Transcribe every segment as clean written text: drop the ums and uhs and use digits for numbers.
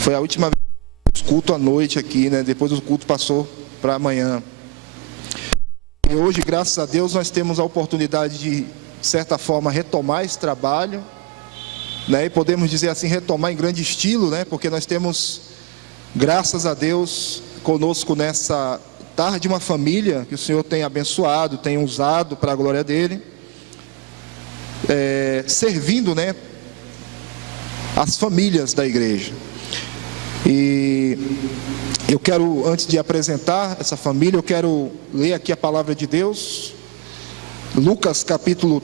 Foi a última vez do culto à noite aqui, né? Depois o culto passou para amanhã. E hoje, graças a Deus, nós temos a oportunidade de certa forma, retomar esse trabalho, né? E podemos dizer assim, retomar em grande estilo, né? Porque nós temos, graças a Deus, conosco nessa tarde, uma família que o Senhor tem abençoado, tem usado para a glória dEle, servindo, né, as famílias da igreja. E eu quero, antes de apresentar essa família, eu quero ler aqui a palavra de Deus, Lucas capítulo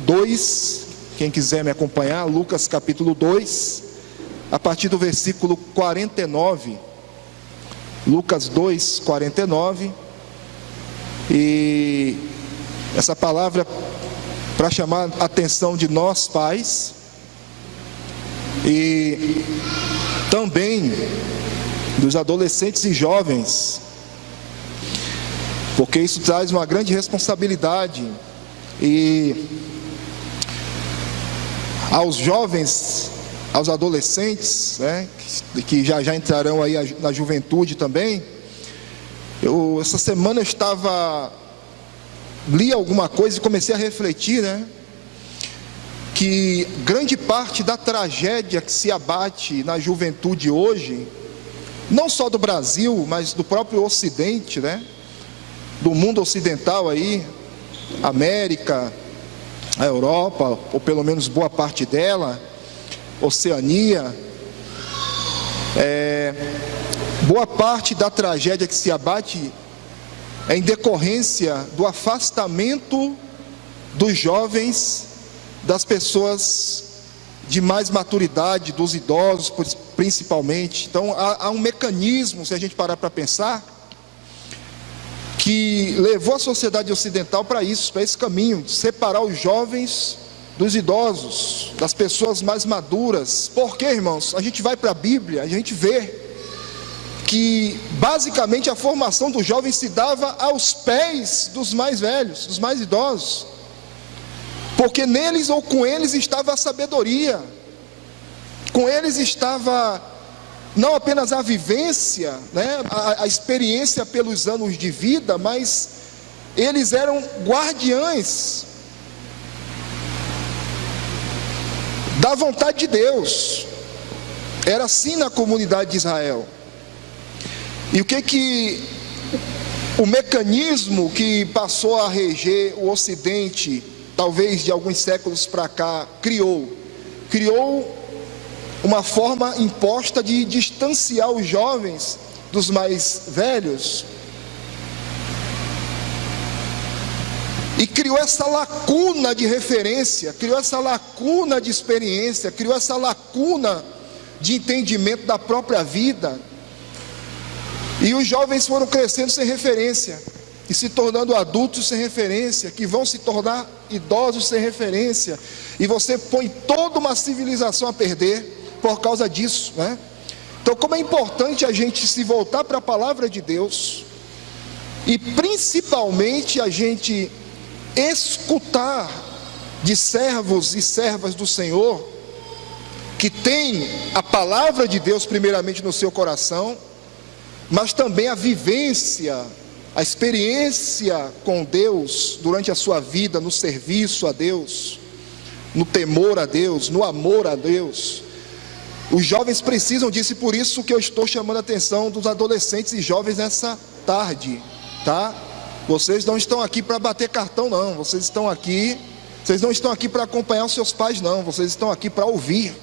2, quem quiser me acompanhar, Lucas capítulo 2, a partir do versículo 49, Lucas 2, 49, e essa palavra para chamar a atenção de nós pais, e também dos adolescentes e jovens, porque isso traz uma grande responsabilidade. E aos jovens, aos adolescentes, né, que já entrarão aí na juventude também, essa semana eu li alguma coisa e comecei a refletir, né, que grande parte da tragédia que se abate na juventude hoje, não só do Brasil, mas do próprio Ocidente, né, do mundo ocidental aí, América, a Europa, ou pelo menos boa parte dela, Oceania, boa parte da tragédia que se abate é em decorrência do afastamento dos jovens das pessoas de mais maturidade, dos idosos principalmente. Então há um mecanismo, se a gente parar para pensar, que levou a sociedade ocidental para isso, para esse caminho, de separar os jovens dos idosos, das pessoas mais maduras. Porque, irmãos, a gente vai para a Bíblia, a gente vê que basicamente a formação dos jovens se dava aos pés dos mais velhos, dos mais idosos, porque neles ou com eles estava a sabedoria, com eles estava não apenas a vivência, né, a experiência pelos anos de vida, mas eles eram guardiães da vontade de Deus. Era assim na comunidade de Israel. E o mecanismo que passou a reger o Ocidente, talvez de alguns séculos para cá, criou uma forma imposta de distanciar os jovens dos mais velhos, e criou essa lacuna de referência, criou essa lacuna de experiência, criou essa lacuna de entendimento da própria vida, e os jovens foram crescendo sem referência, e se tornando adultos sem referência, que vão se tornar idosos sem referência, e você põe toda uma civilização a perder por causa disso, né? Então, como é importante a gente se voltar para a palavra de Deus, e principalmente a gente escutar de servos e servas do Senhor, que tem a palavra de Deus primeiramente no seu coração, mas também a vivência, a experiência com Deus durante a sua vida, no serviço a Deus, no temor a Deus, no amor a Deus. Os jovens precisam disso, e por isso que eu estou chamando a atenção dos adolescentes e jovens nessa tarde, tá? Vocês não estão aqui para bater cartão, não. Vocês não estão aqui para acompanhar os seus pais, não. Vocês estão aqui para ouvir.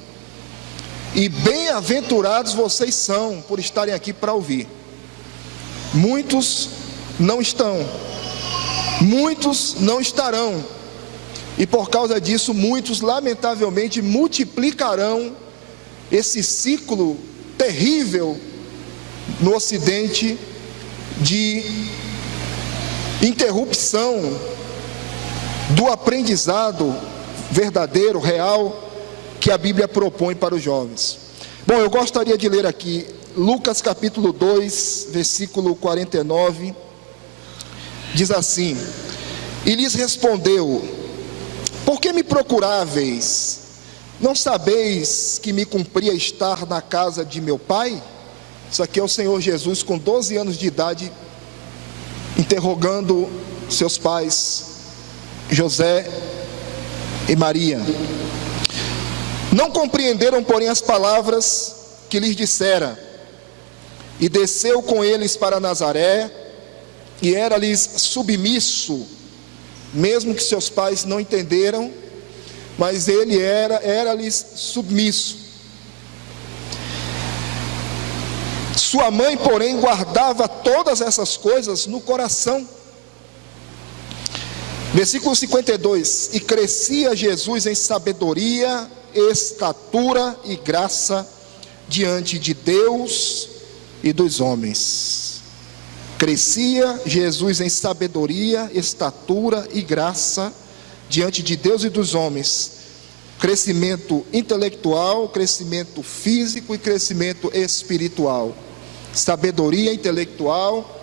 E bem-aventurados vocês são por estarem aqui para ouvir. Muitos não estão, muitos não estarão, e por causa disso muitos lamentavelmente multiplicarão esse ciclo terrível no Ocidente de interrupção do aprendizado verdadeiro, real, que a Bíblia propõe para os jovens. Bom, eu gostaria de ler aqui Lucas capítulo 2, versículo 49, diz assim: e lhes respondeu: por que me procuráveis? Não sabeis que me cumpria estar na casa de meu pai? Isso aqui é o Senhor Jesus com 12 anos de idade, interrogando seus pais, José e Maria. Não compreenderam, porém, as palavras que lhes dissera, e desceu com eles para Nazaré, e era-lhes submisso, mesmo que seus pais não entenderam, mas ele era-lhes submisso. Sua mãe, porém, guardava todas essas coisas no coração. Versículo 52, e crescia Jesus em sabedoria, estatura e graça diante de Deus e dos homens. Crescia Jesus em sabedoria, estatura e graça diante de Deus e dos homens. Crescimento intelectual, crescimento físico e crescimento espiritual. Sabedoria intelectual,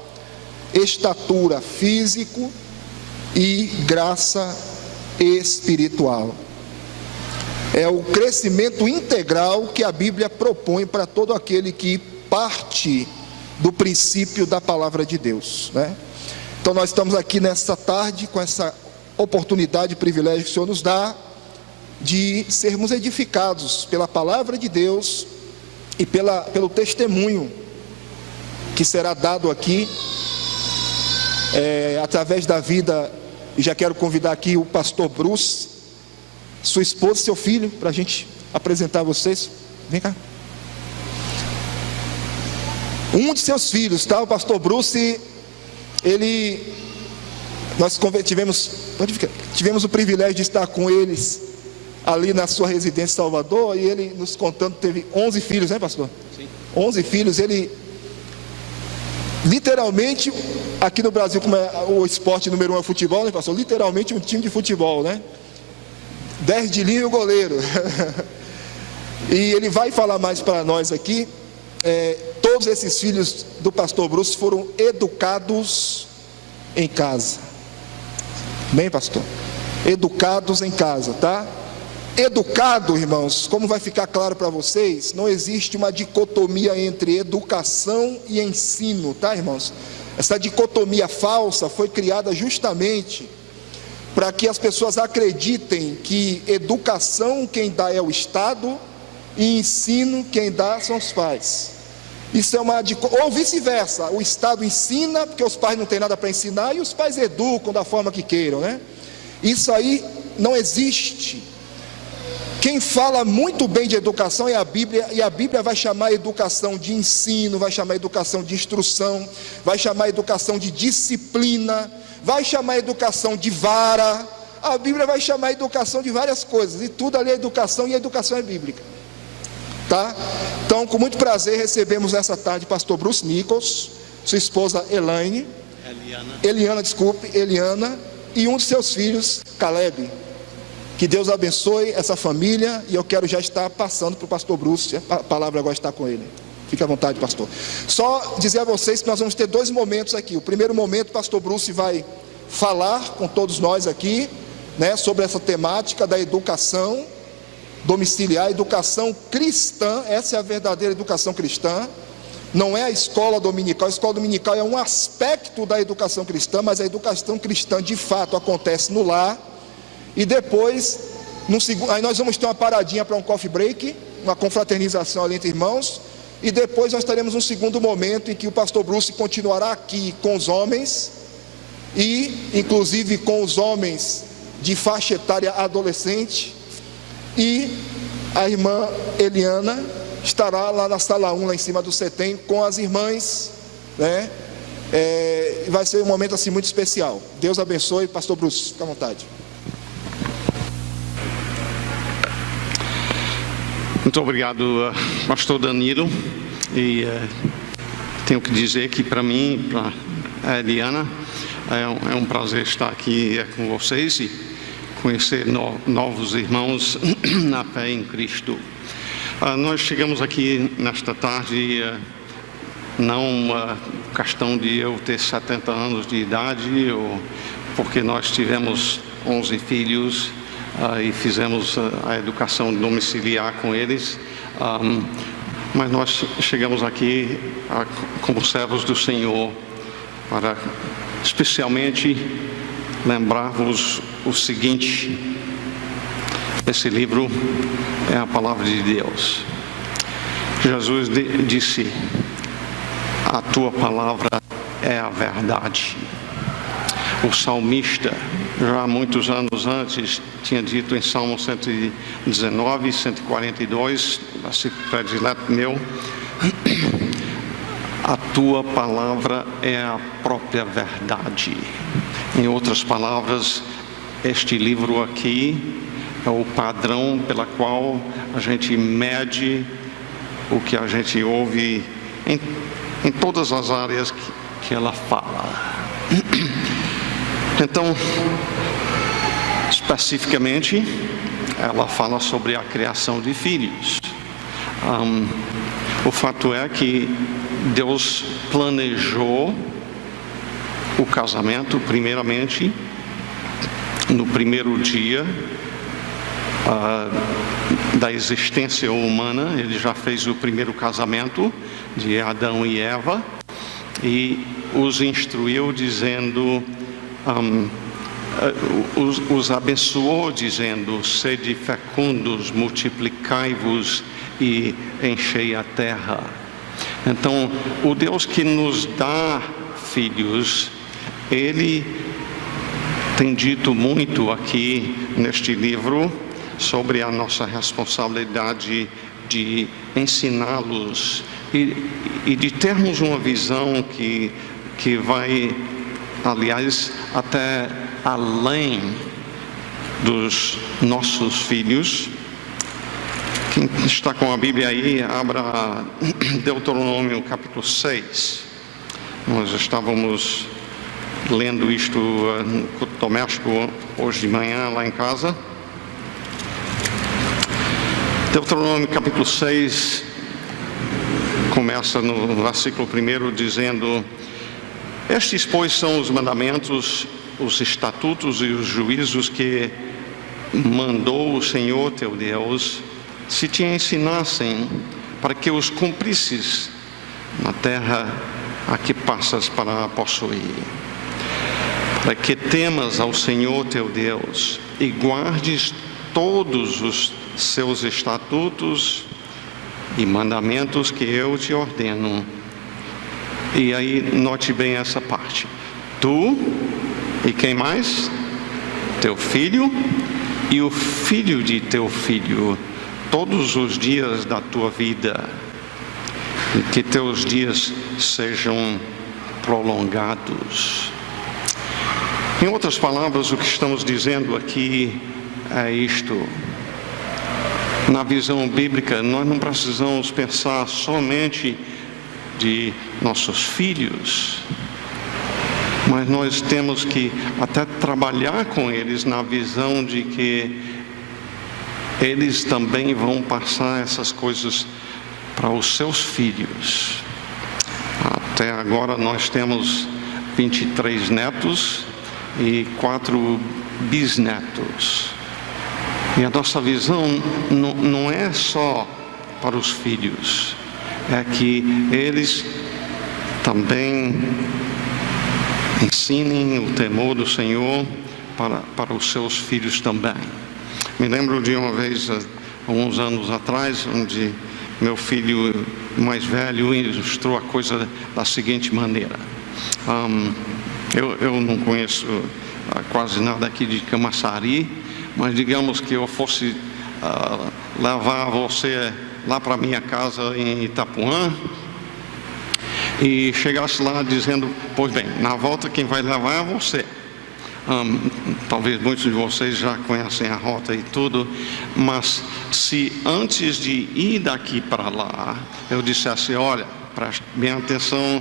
estatura físico e graça espiritual. É o crescimento integral que a Bíblia propõe para todo aquele que parte do princípio da palavra de Deus, né? Então nós estamos aqui nessa tarde com essa oportunidade e privilégio que o Senhor nos dá de sermos edificados pela palavra de Deus e pelo testemunho que será dado aqui através da vida. E já quero convidar aqui o pastor Bruce, sua esposa e seu filho, para a gente apresentar vocês. Vem cá. Um de seus filhos, tá? O pastor Bruce, nós tivemos o privilégio de estar com eles ali na sua residência em Salvador, e ele nos contando, teve 11 filhos, né, pastor? Sim. 11 filhos. Ele literalmente, aqui no Brasil, como é o esporte número 1 é o futebol, né, pastor? Literalmente um time de futebol, né? 10 de linha e o goleiro. E ele vai falar mais para nós aqui. Todos esses filhos do pastor Bruce foram educados em casa. Bem, pastor? Educados em casa, tá? Educado, irmãos, como vai ficar claro para vocês, não existe uma dicotomia entre educação e ensino, tá, irmãos? Essa dicotomia falsa foi criada justamente para que as pessoas acreditem que educação quem dá é o Estado e ensino quem dá são os pais. Isso é ou vice-versa, o Estado ensina porque os pais não têm nada para ensinar e os pais educam da forma que queiram, né? Isso aí não existe. Quem fala muito bem de educação é a Bíblia, e a Bíblia vai chamar a educação de ensino, vai chamar a educação de instrução, vai chamar a educação de disciplina, vai chamar a educação de vara. A Bíblia vai chamar a educação de várias coisas, e tudo ali é educação, e a educação é bíblica, tá? Então, com muito prazer, recebemos nessa tarde pastor Bruce Nichols, sua esposa Eliana, e um de seus filhos, Caleb. Que Deus abençoe essa família, e eu quero já estar passando para o pastor Bruce, a palavra agora está com ele. Fique à vontade, pastor. Só dizer a vocês que nós vamos ter 2 momentos aqui. O primeiro momento, o pastor Bruce vai falar com todos nós aqui, né, sobre essa temática da educação domiciliar, educação cristã. Essa é a verdadeira educação cristã. Não é a escola dominical. A escola dominical é um aspecto da educação cristã, mas a educação cristã de fato acontece no lar. E depois, aí nós vamos ter uma paradinha para um coffee break, uma confraternização ali entre irmãos. E depois nós teremos um segundo momento em que o pastor Bruce continuará aqui com os homens, e inclusive com os homens de faixa etária adolescente. E a irmã Eliana estará lá na sala 1, lá em cima do CETEM, com as irmãs, né? Vai ser um momento assim muito especial. Deus abençoe. Pastor Bruce, fica à vontade. Muito obrigado, pastor Danilo, e tenho que dizer que para mim, para a Eliana, é um prazer estar aqui com vocês e conhecer novos irmãos na fé em Cristo. Nós chegamos aqui nesta tarde, não uma questão de eu ter 70 anos de idade, ou porque nós tivemos 11 filhos, e fizemos a educação domiciliar com eles. Mas nós chegamos aqui como servos do Senhor para especialmente lembrar-vos o seguinte: esse livro é a palavra de Deus. Jesus disse: a tua palavra é a verdade. O salmista, já há muitos anos antes, tinha dito em Salmo 119, 142, versículo predileto meu: a tua palavra é a própria verdade. Em outras palavras, este livro aqui é o padrão pela qual a gente mede o que a gente ouve em todas as áreas que ela fala. Então, especificamente, ela fala sobre a criação de filhos. O fato é que Deus planejou o casamento, primeiramente, no primeiro dia da existência humana. Ele já fez o primeiro casamento de Adão e Eva e os instruiu dizendo, os abençoou dizendo: sede fecundos, multiplicai-vos e enchei a terra. Então, o Deus que nos dá filhos, Ele tem dito muito aqui neste livro sobre a nossa responsabilidade de ensiná-los e de termos uma visão que vai, aliás, até além dos nossos filhos. Quem está com a Bíblia aí, abra Deuteronômio capítulo 6. Nós estávamos lendo isto no culto doméstico hoje de manhã lá em casa. Deuteronômio capítulo 6 começa no versículo 1 dizendo: estes, pois, são os mandamentos, os estatutos e os juízos que mandou o Senhor teu Deus, se te ensinassem, para que os cumprisses na terra a que passas para possuir, para que temas ao Senhor teu Deus e guardes todos os seus estatutos e mandamentos que eu te ordeno. E aí, note bem essa parte: tu e quem mais? Teu filho e o filho de teu filho, todos os dias da tua vida, e que teus dias sejam prolongados. Em outras palavras, o que estamos dizendo aqui é isto: na visão bíblica, nós não precisamos pensar somente de nossos filhos, mas nós temos que até trabalhar com eles na visão de que eles também vão passar essas coisas para os seus filhos. Até agora nós temos 23 netos e 4 bisnetos. E a nossa visão não é só para os filhos, é que eles também ensinem o temor do Senhor para os seus filhos também. Me lembro de uma vez, há uns anos atrás, onde meu filho mais velho ilustrou a coisa da seguinte maneira. Eu não conheço quase nada aqui de Camaçari, mas digamos que eu fosse levar você lá para minha casa em Itapuã e chegasse lá dizendo: pois bem, na volta quem vai levar é você. Talvez muitos de vocês já conhecem a rota e tudo, mas se antes de ir daqui para lá eu dissesse: olha, preste bem atenção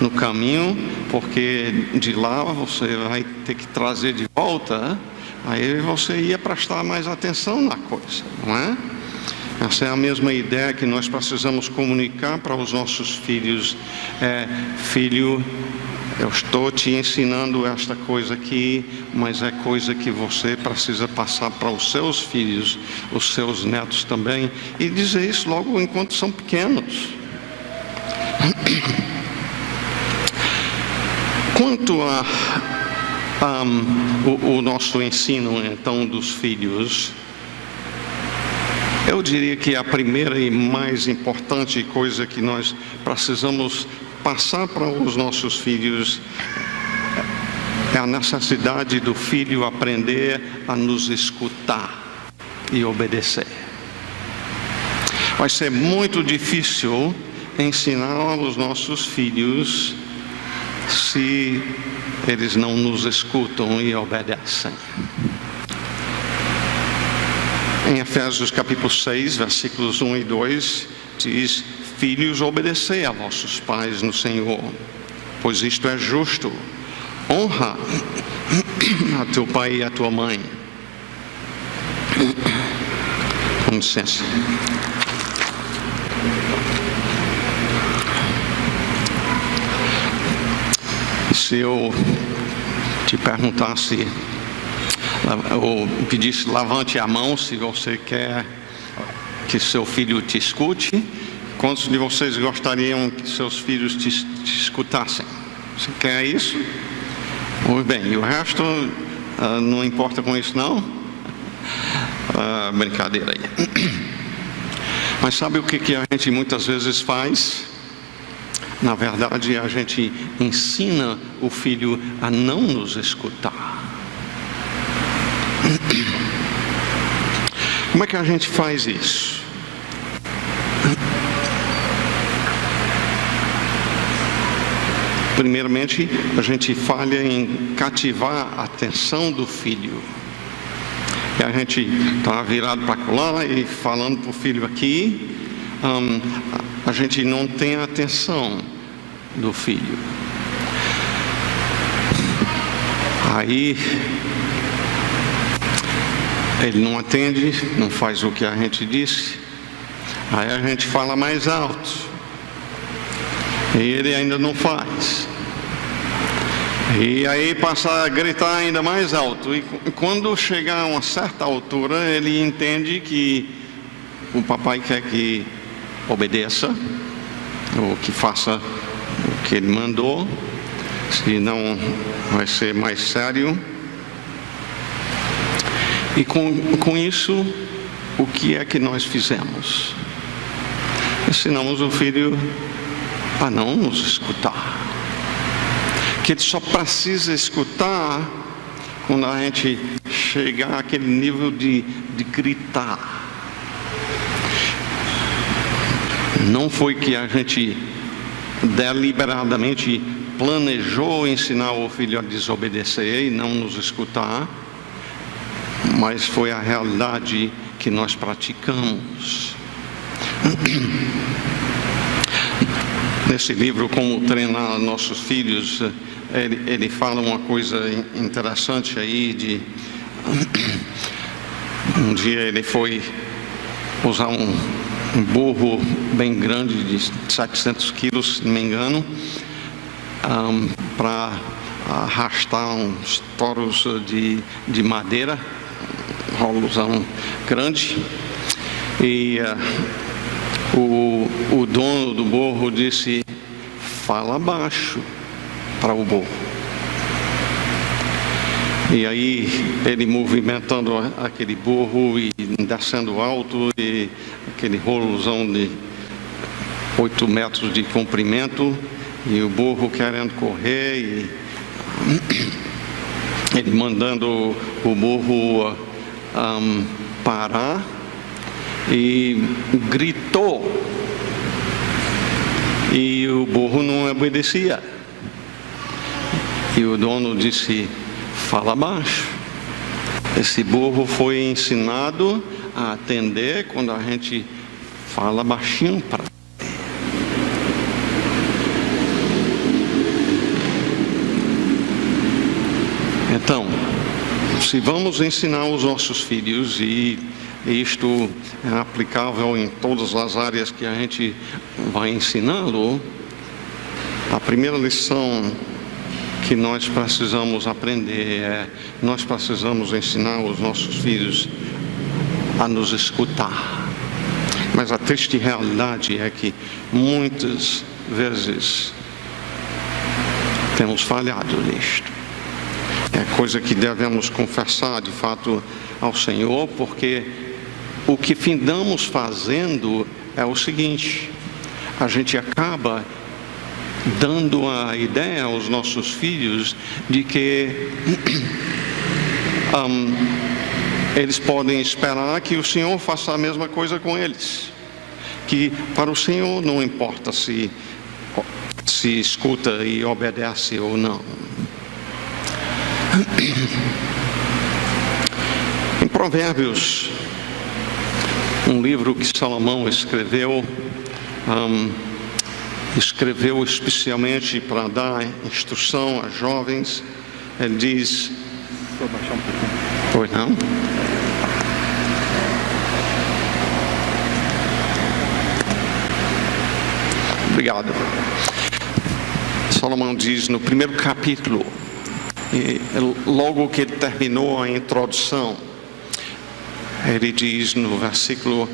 no caminho, porque de lá você vai ter que trazer de volta, aí você ia prestar mais atenção na coisa, não é? Essa é a mesma ideia que nós precisamos comunicar para os nossos filhos. Filho, eu estou te ensinando esta coisa aqui, mas é coisa que você precisa passar para os seus filhos, os seus netos também, e dizer isso logo enquanto são pequenos. Quanto o nosso ensino, então, dos filhos, eu diria que a primeira e mais importante coisa que nós precisamos passar para os nossos filhos é a necessidade do filho aprender a nos escutar e obedecer. Vai ser muito difícil ensinar aos nossos filhos se eles não nos escutam e obedecem. Em Efésios capítulo 6, versículos 1 e 2, diz: filhos, obedecei a vossos pais no Senhor, pois isto é justo. Honra a teu pai e a tua mãe. Com licença. Se eu te perguntasse, ou pedisse, levante a mão se você quer que seu filho te escute, quantos de vocês gostariam que seus filhos te escutassem? Você quer isso? Muito bem, e o resto não importa com isso não? Brincadeira aí. Mas sabe o que a gente muitas vezes faz? Na verdade, a gente ensina o filho a não nos escutar. Como é que a gente faz isso? Primeiramente, a gente falha em cativar a atenção do filho. E a gente está virado para lá e falando para o filho aqui, a gente não tem a atenção do filho. Aí ele não atende, não faz o que a gente disse. Aí a gente fala mais alto e ele ainda não faz. E aí passa a gritar ainda mais alto. E quando chegar a uma certa altura, ele entende que o papai quer que obedeça, ou que faça o que ele mandou, senão vai ser mais sério. E com isso, o que é que nós fizemos? Ensinamos o filho a não nos escutar. Que ele só precisa escutar quando a gente chegar àquele nível de gritar. Não foi que a gente deliberadamente planejou ensinar o filho a desobedecer e não nos escutar, mas foi a realidade que nós praticamos. Nesse livro, Como Treinar Nossos Filhos, ele fala uma coisa interessante aí um dia ele foi usar um burro bem grande de 700 quilos, se não me engano, para arrastar uns toros de madeira, um rolozão grande. E o dono do burro disse: fala baixo para o burro. E aí ele movimentando aquele burro e descendo alto, e aquele rolozão de 8 metros de comprimento, e o burro querendo correr, e ele mandando o burro parar, e gritou, e o burro não obedecia. E o dono disse: fala baixo. Esse burro foi ensinado a atender quando a gente fala baixinho para ele. Então, se vamos ensinar os nossos filhos, e isto é aplicável em todas as áreas que a gente vai ensinando, a primeira lição que nós precisamos aprender é: nós precisamos ensinar os nossos filhos a nos escutar. Mas a triste realidade é que muitas vezes temos falhado nisto. É coisa que devemos confessar de fato ao Senhor, porque o que findamos fazendo é o seguinte: a gente acaba dando a ideia aos nossos filhos de que eles podem esperar que o Senhor faça a mesma coisa com eles, que para o Senhor não importa se escuta e obedece ou não. Em Provérbios, um livro que Salomão escreveu especialmente para dar instrução a jovens, ele diz... Vou baixar um pouquinho. Pois não? Obrigado. Salomão diz no primeiro capítulo, logo que ele terminou a introdução, ele diz no versículo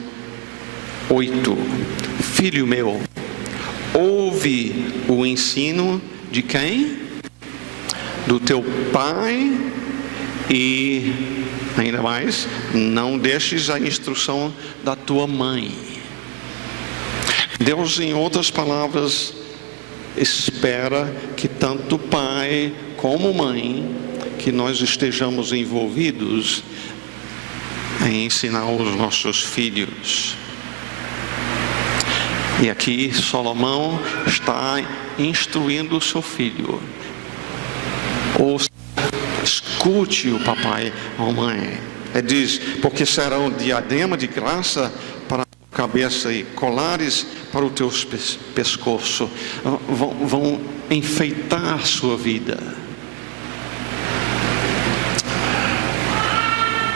8: Filho meu, ouve o ensino de quem? Do teu pai, e ainda mais, não deixes a instrução da tua mãe. Deus, em outras palavras, espera que tanto pai como mãe, que nós estejamos envolvidos em ensinar os nossos filhos. E aqui Salomão está instruindo o seu filho: ouça, escute o papai ou mãe. Ele diz: porque será um diadema de graça para a cabeça e colares para o teu pescoço, vão enfeitar a sua vida.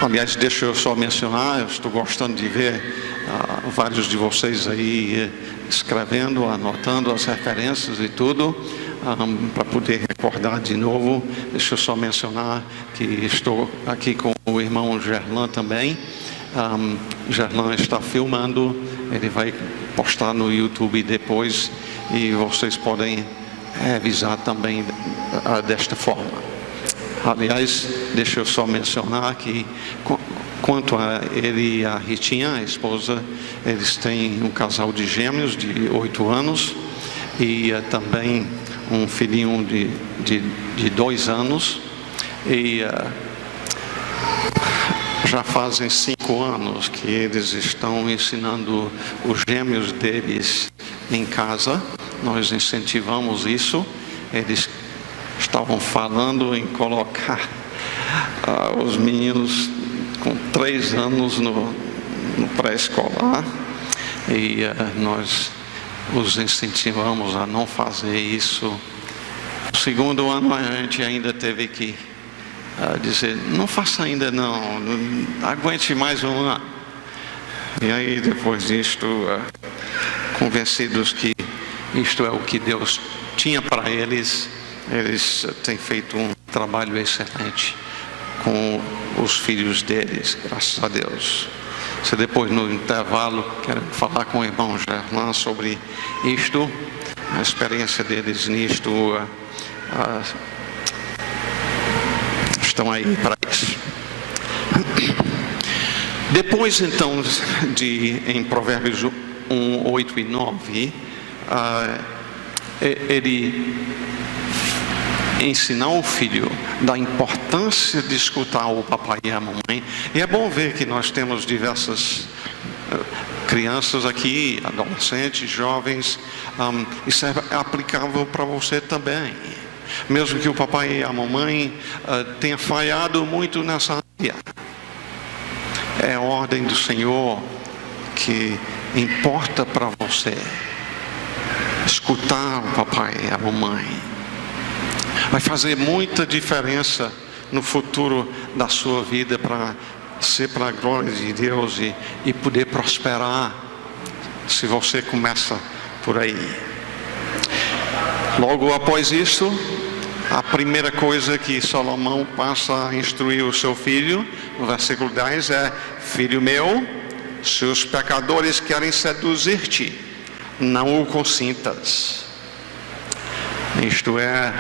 Aliás, deixa eu só mencionar, eu estou gostando de ver vários de vocês aí escrevendo, anotando as referências e tudo, para poder recordar de novo. Deixa eu só mencionar que estou aqui com o irmão Gerlan também. Gerlan está filmando, ele vai postar no YouTube depois, e vocês podem revisar também desta forma. Aliás, deixa eu só mencionar que, quanto a ele e a Ritinha, a esposa, eles têm um casal de gêmeos de 8 anos e também um filhinho de 2 anos. E já fazem 5 anos que eles estão ensinando os gêmeos deles em casa. Nós incentivamos isso. Eles estavam falando em colocar os meninos com 3 anos no pré-escolar, e nós os incentivamos a não fazer isso. No segundo ano a gente ainda teve que dizer: não faça ainda não, aguente mais um ano. E aí, depois disto, convencidos que isto é o que Deus tinha para eles, eles têm feito um trabalho excelente com os filhos deles, graças a Deus. Se depois, no intervalo, quero falar com o irmão Gerlan sobre isto, a experiência deles nisto, estão aí para isso. Depois, então, em Provérbios 1, 8 e 9, ele ensinar o filho da importância de escutar o papai e a mamãe. E é bom ver que nós temos diversas crianças aqui, adolescentes, jovens. Isso é aplicável para você também. Mesmo que o papai e a mamãe tenham falhado muito nessa área, é a ordem do Senhor que importa para você. Escutar o papai e a mamãe vai fazer muita diferença no futuro da sua vida, para ser para a glória de Deus e poder prosperar, se você começa por aí. Logo após isso, a primeira coisa que Salomão passa a instruir o seu filho, no versículo 10, é: filho meu, se os pecadores querem seduzir-te, não o consintas. Isto é,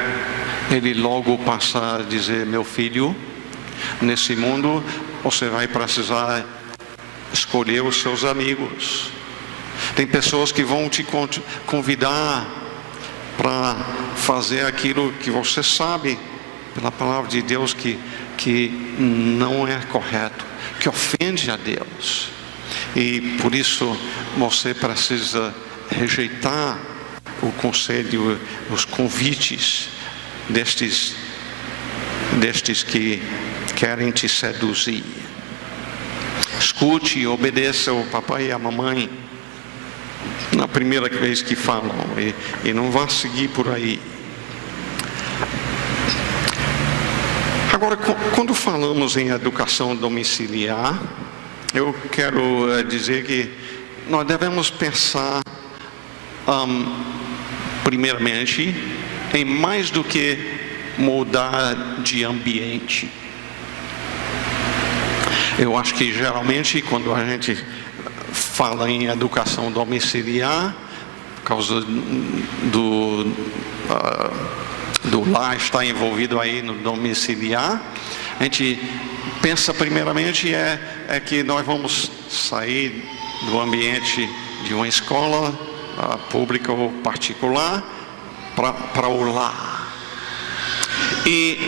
ele logo passa a dizer: meu filho, nesse mundo você vai precisar escolher os seus amigos. Tem pessoas que vão te convidar para fazer aquilo que você sabe pela palavra de Deus que não é correto, que ofende a Deus. E por isso você precisa rejeitar o conselho, os convites destes que querem te seduzir. Escute e obedeça o papai e a mamãe na primeira vez que falam, e não vá seguir por aí. Agora, quando falamos em educação domiciliar, eu quero dizer que nós devemos pensar primeiramente em mais do que mudar de ambiente. Eu acho que geralmente quando a gente fala em educação domiciliar, por causa do lar estar envolvido aí no domiciliar, a gente pensa primeiramente é que nós vamos sair do ambiente de uma escola pública ou particular para o lar. E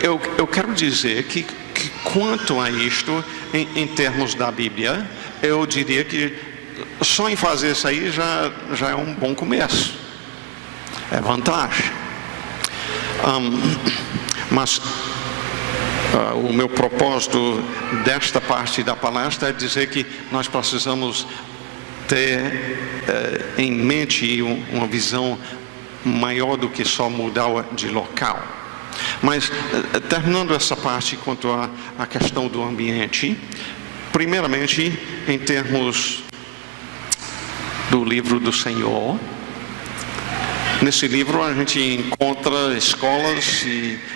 eu quero dizer que quanto a isto, em termos da Bíblia, eu diria que só em fazer isso aí já é um bom começo. É vantagem. Mas o meu propósito desta parte da palestra é dizer que nós precisamos ter em mente uma visão maior do que só mudar de local. Mas, terminando essa parte quanto à questão do ambiente, primeiramente, em termos do livro do Senhor, nesse livro a gente encontra escolas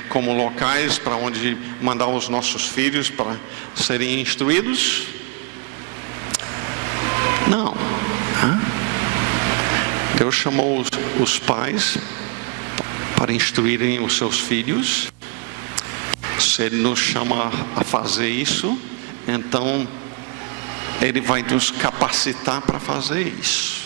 como locais para onde mandar os nossos filhos para serem instruídos? Não. Deus chamou os pais para instruírem os seus filhos. Se Ele nos chama a fazer isso, então Ele vai nos capacitar para fazer isso.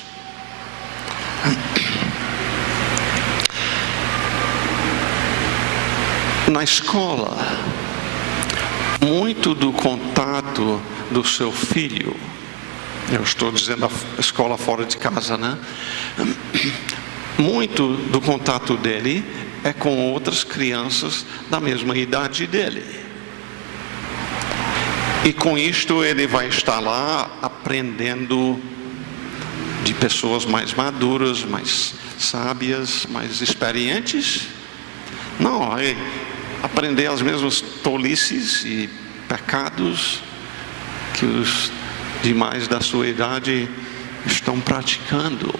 Na escola, muito do contato do seu filho, eu estou dizendo a escola fora de casa, né? Muito do contato dele é com outras crianças da mesma idade dele. E com isto ele vai estar lá aprendendo de pessoas mais maduras, mais sábias, mais experientes. Não, vai aprender as mesmas tolices e pecados que os demais da sua idade estão praticando.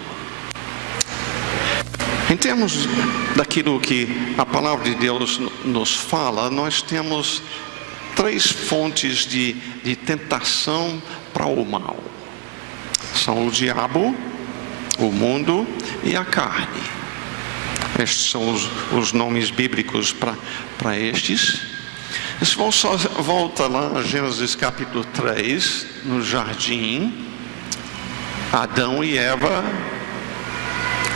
Em termos daquilo que a palavra de Deus nos fala, nós temos 3 fontes de tentação para o mal. São o diabo, o mundo e a carne. Estes são os nomes bíblicos para estes. Se você volta lá a Gênesis capítulo 3, no jardim, Adão e Eva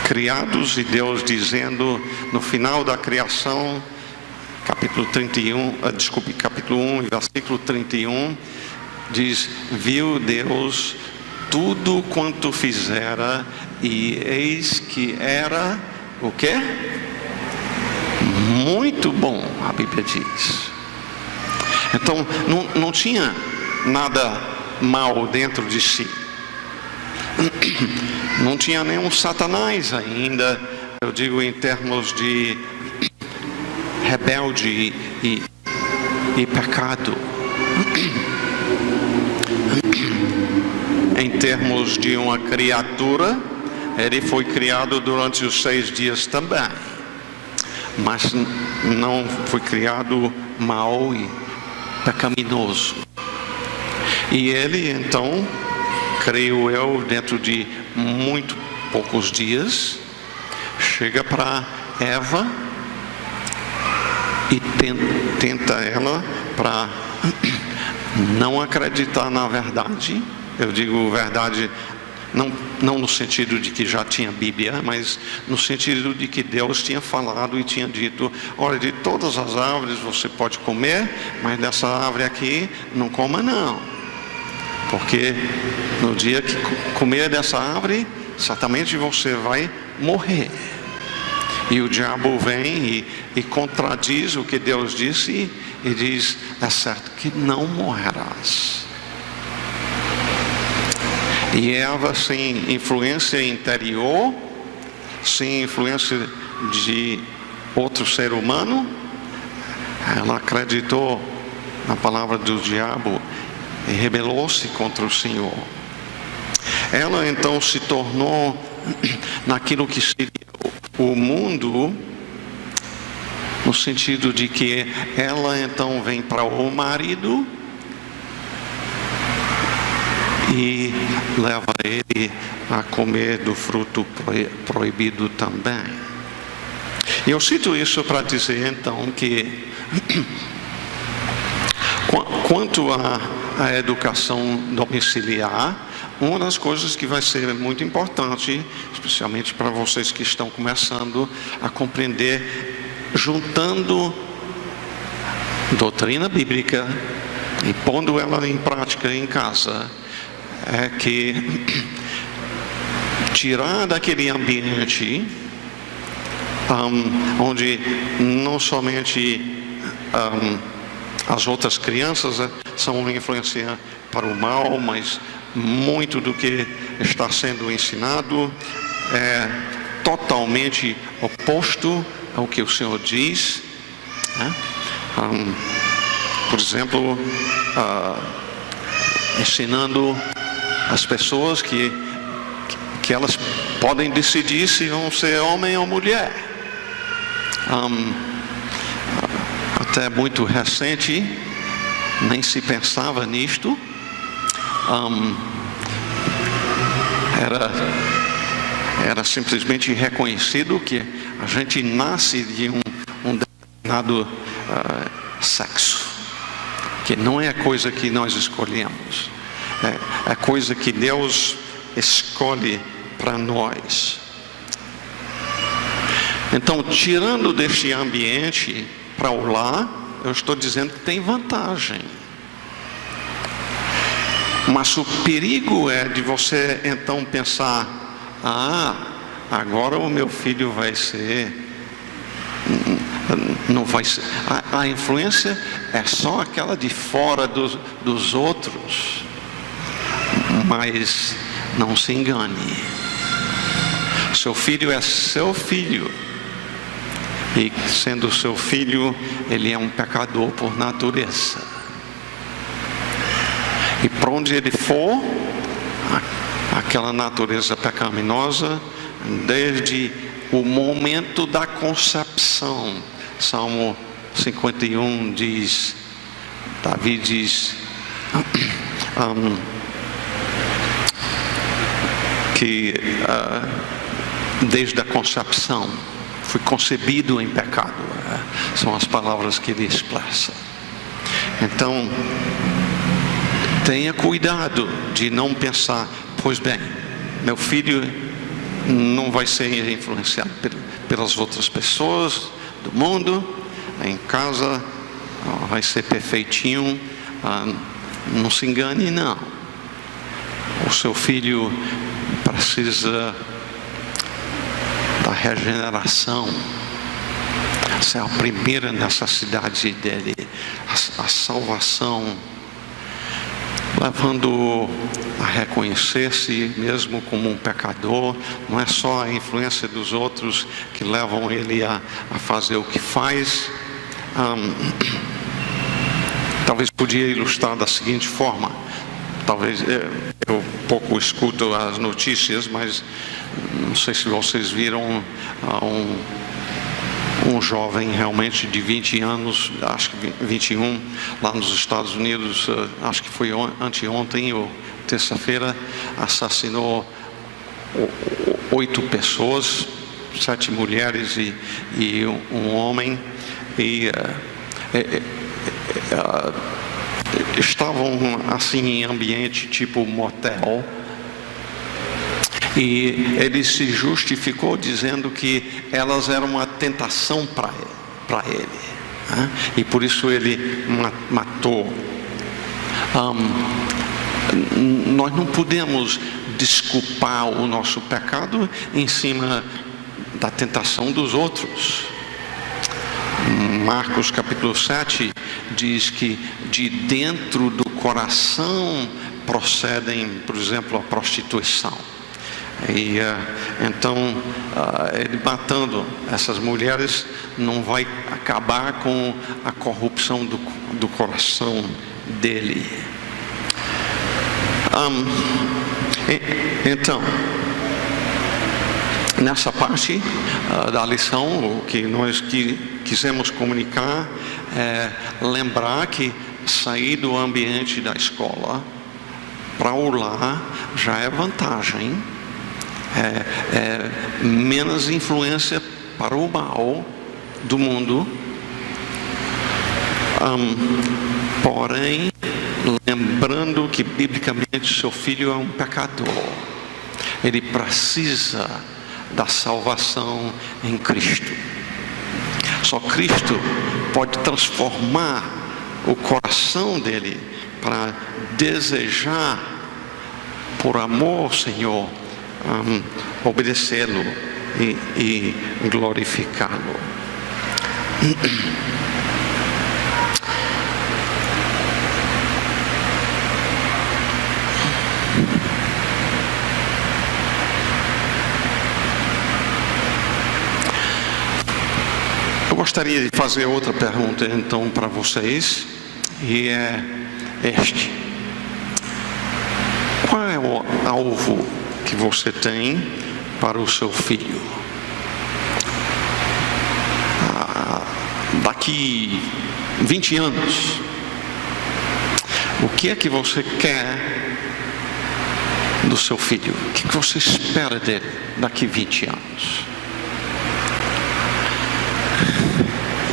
criados, e Deus dizendo no final da criação, capítulo 1, versículo 31, diz: viu Deus tudo quanto fizera, e eis que era o quê? Muito bom, a Bíblia diz. Então não tinha nada mal dentro de si. Não tinha nenhum Satanás ainda, eu digo em termos de rebelde e pecado. em termos de uma criatura, ele foi criado durante os 6 dias também, mas não foi criado mau e pecaminoso. E ele então, creio eu, dentro de muito poucos dias, chega para Eva e tenta ela para não acreditar na verdade. Eu digo verdade não no sentido de que já tinha Bíblia, mas no sentido de que Deus tinha falado e tinha dito: olha, de todas as árvores você pode comer, mas dessa árvore aqui não coma não, porque no dia que comer dessa árvore, certamente você vai morrer. E o diabo vem e contradiz o que Deus disse e diz: é certo que não morrerás. E Eva, sem influência interior, sem influência de outro ser humano, ela acreditou na palavra do diabo e rebelou-se contra o Senhor. Ela então se tornou naquilo que seria o mundo, no sentido de que ela então vem para o marido e leva ele a comer do fruto proibido também. E eu cito isso para dizer então que quanto à educação domiciliar, uma das coisas que vai ser muito importante, especialmente para vocês que estão começando a compreender, juntando doutrina bíblica e pondo ela em prática em casa, é que tirar daquele ambiente onde não somente as outras crianças são uma influência para o mal, mas muito do que está sendo ensinado é totalmente oposto ao que o Senhor diz, né? Por exemplo, ensinando as pessoas que elas podem decidir se vão ser homem ou mulher. Até muito recente nem se pensava nisto. Era simplesmente reconhecido que a gente nasce de um determinado sexo, que não é coisa que nós escolhemos, é coisa que Deus escolhe para nós. Então, tirando deste ambiente para o lar, eu estou dizendo que tem vantagem. Mas o perigo é de você então pensar: agora o meu filho vai ser, não vai ser. A influência é só aquela de fora dos outros. Mas não se engane, seu filho é seu filho, e sendo seu filho, ele é um pecador por natureza. E para onde ele for, aquela natureza pecaminosa, desde o momento da concepção. Salmo 51 diz, Davi diz que desde a concepção fui concebido em pecado. São as palavras que ele expressa. Então, tenha cuidado de não pensar: pois bem, meu filho não vai ser influenciado pelas outras pessoas do mundo, em casa vai ser perfeitinho. Não se engane, não. O seu filho precisa da regeneração. Essa é a primeira necessidade dele, a salvação, levando a reconhecer-se mesmo como um pecador. Não é só a influência dos outros que levam ele a fazer o que faz. Talvez podia ilustrar da seguinte forma. Talvez eu pouco escuto as notícias, mas não sei se vocês viram um jovem realmente de 20 anos, acho que 21, lá nos Estados Unidos, acho que foi anteontem ou terça-feira, assassinou 8 pessoas, 7 mulheres e um homem, e estavam assim em ambiente tipo motel, e ele se justificou dizendo que elas eram uma tentação para ele, né? E por isso ele matou. Nós não podemos desculpar o nosso pecado em cima da tentação dos outros. Marcos capítulo 7 diz que de dentro do coração procedem, por exemplo, a prostituição. E então ele matando essas mulheres não vai acabar com a corrupção do coração dele. Então, nessa parte da lição, o que nós quisemos comunicar é lembrar que sair do ambiente da escola para o lar já é vantagem, é menos influência para o mal do mundo, porém, lembrando que biblicamente seu filho é um pecador, ele precisa da salvação em Cristo. Só Cristo pode transformar o coração dele para desejar, por amor ao Senhor, obedecê-lo e glorificá-lo. Eu gostaria de fazer outra pergunta então para vocês, e é este: qual é o alvo que você tem para o seu filho? Daqui 20 anos, o que é que você quer do seu filho? O que você espera dele daqui 20 anos?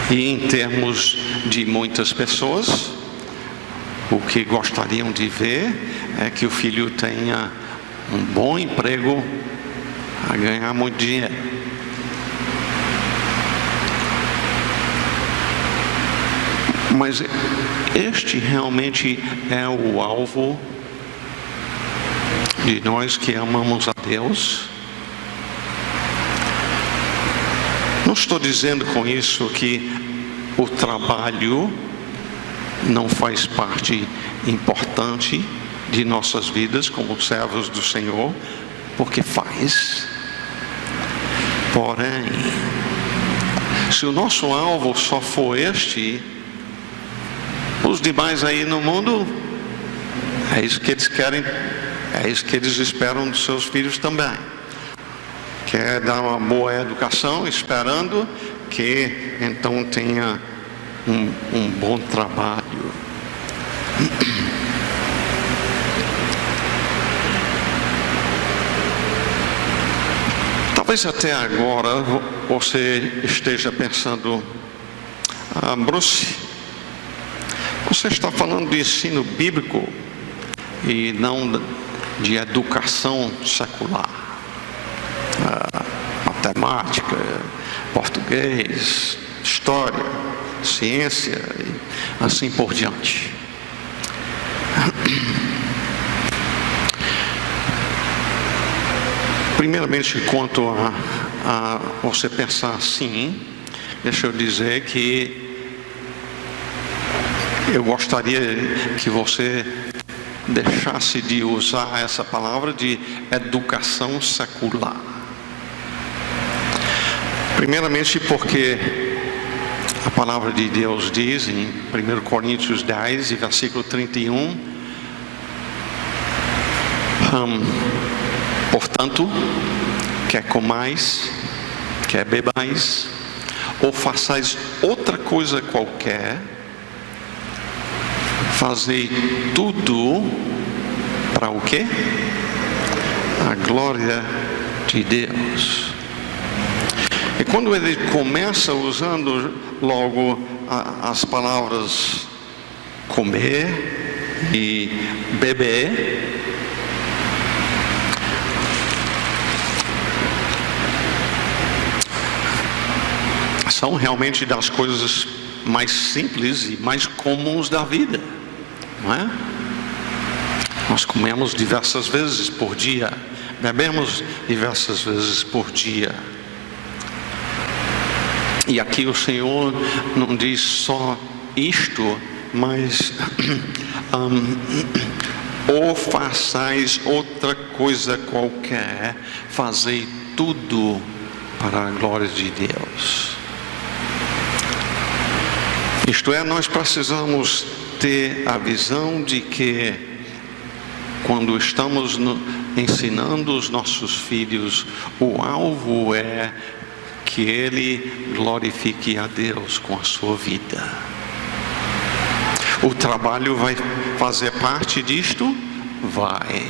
E em termos de muitas pessoas, o que gostariam de ver é que o filho tenha um bom emprego, a ganhar muito dinheiro. Mas este realmente é o alvo de nós que amamos a Deus? Não estou dizendo com isso que o trabalho não faz parte importante de nossas vidas como servos do Senhor, porque faz. Porém, se o nosso alvo só for este, os demais aí no mundo, é isso que eles querem, é isso que eles esperam dos seus filhos também. Quer dar uma boa educação, esperando que então tenha um bom trabalho. Talvez até agora você esteja pensando: Bruce, você está falando de ensino bíblico e não de educação secular. Matemática, português, história, ciência e assim por diante. Primeiramente, quanto a você pensar assim, deixa eu dizer que eu gostaria que você deixasse de usar essa palavra de educação secular. Primeiramente porque A palavra de Deus diz em 1 Coríntios 10, versículo 31, portanto, quer comais, quer bebais, ou façais outra coisa qualquer, fazei tudo para o quê? A glória de Deus. E quando ele começa usando logo as palavras comer e beber, são realmente das coisas mais simples e mais comuns da vida, não é? Nós comemos diversas vezes por dia, bebemos diversas vezes por dia. E aqui o Senhor não diz só isto, mas ou façais outra coisa qualquer, fazei tudo para a glória de Deus. Isto é, nós precisamos ter a visão de que quando estamos ensinando os nossos filhos, o alvo é que ele glorifique a Deus com a sua vida. O trabalho vai fazer parte disto? Vai.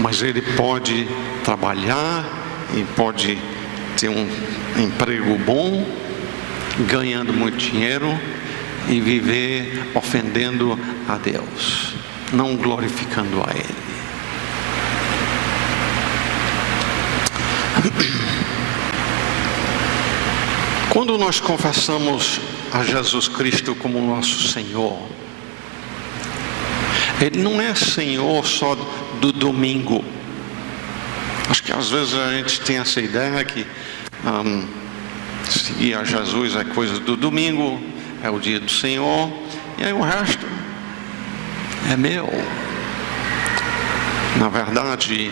Mas ele pode trabalhar e pode ter um emprego bom, ganhando muito dinheiro e viver ofendendo a Deus, não glorificando a Ele. Quando nós confessamos a Jesus Cristo como nosso Senhor, Ele não é Senhor só do domingo. Acho que às vezes a gente tem essa ideia que seguir a Jesus é coisa do domingo, é o dia do Senhor, e aí o resto é meu. Na verdade,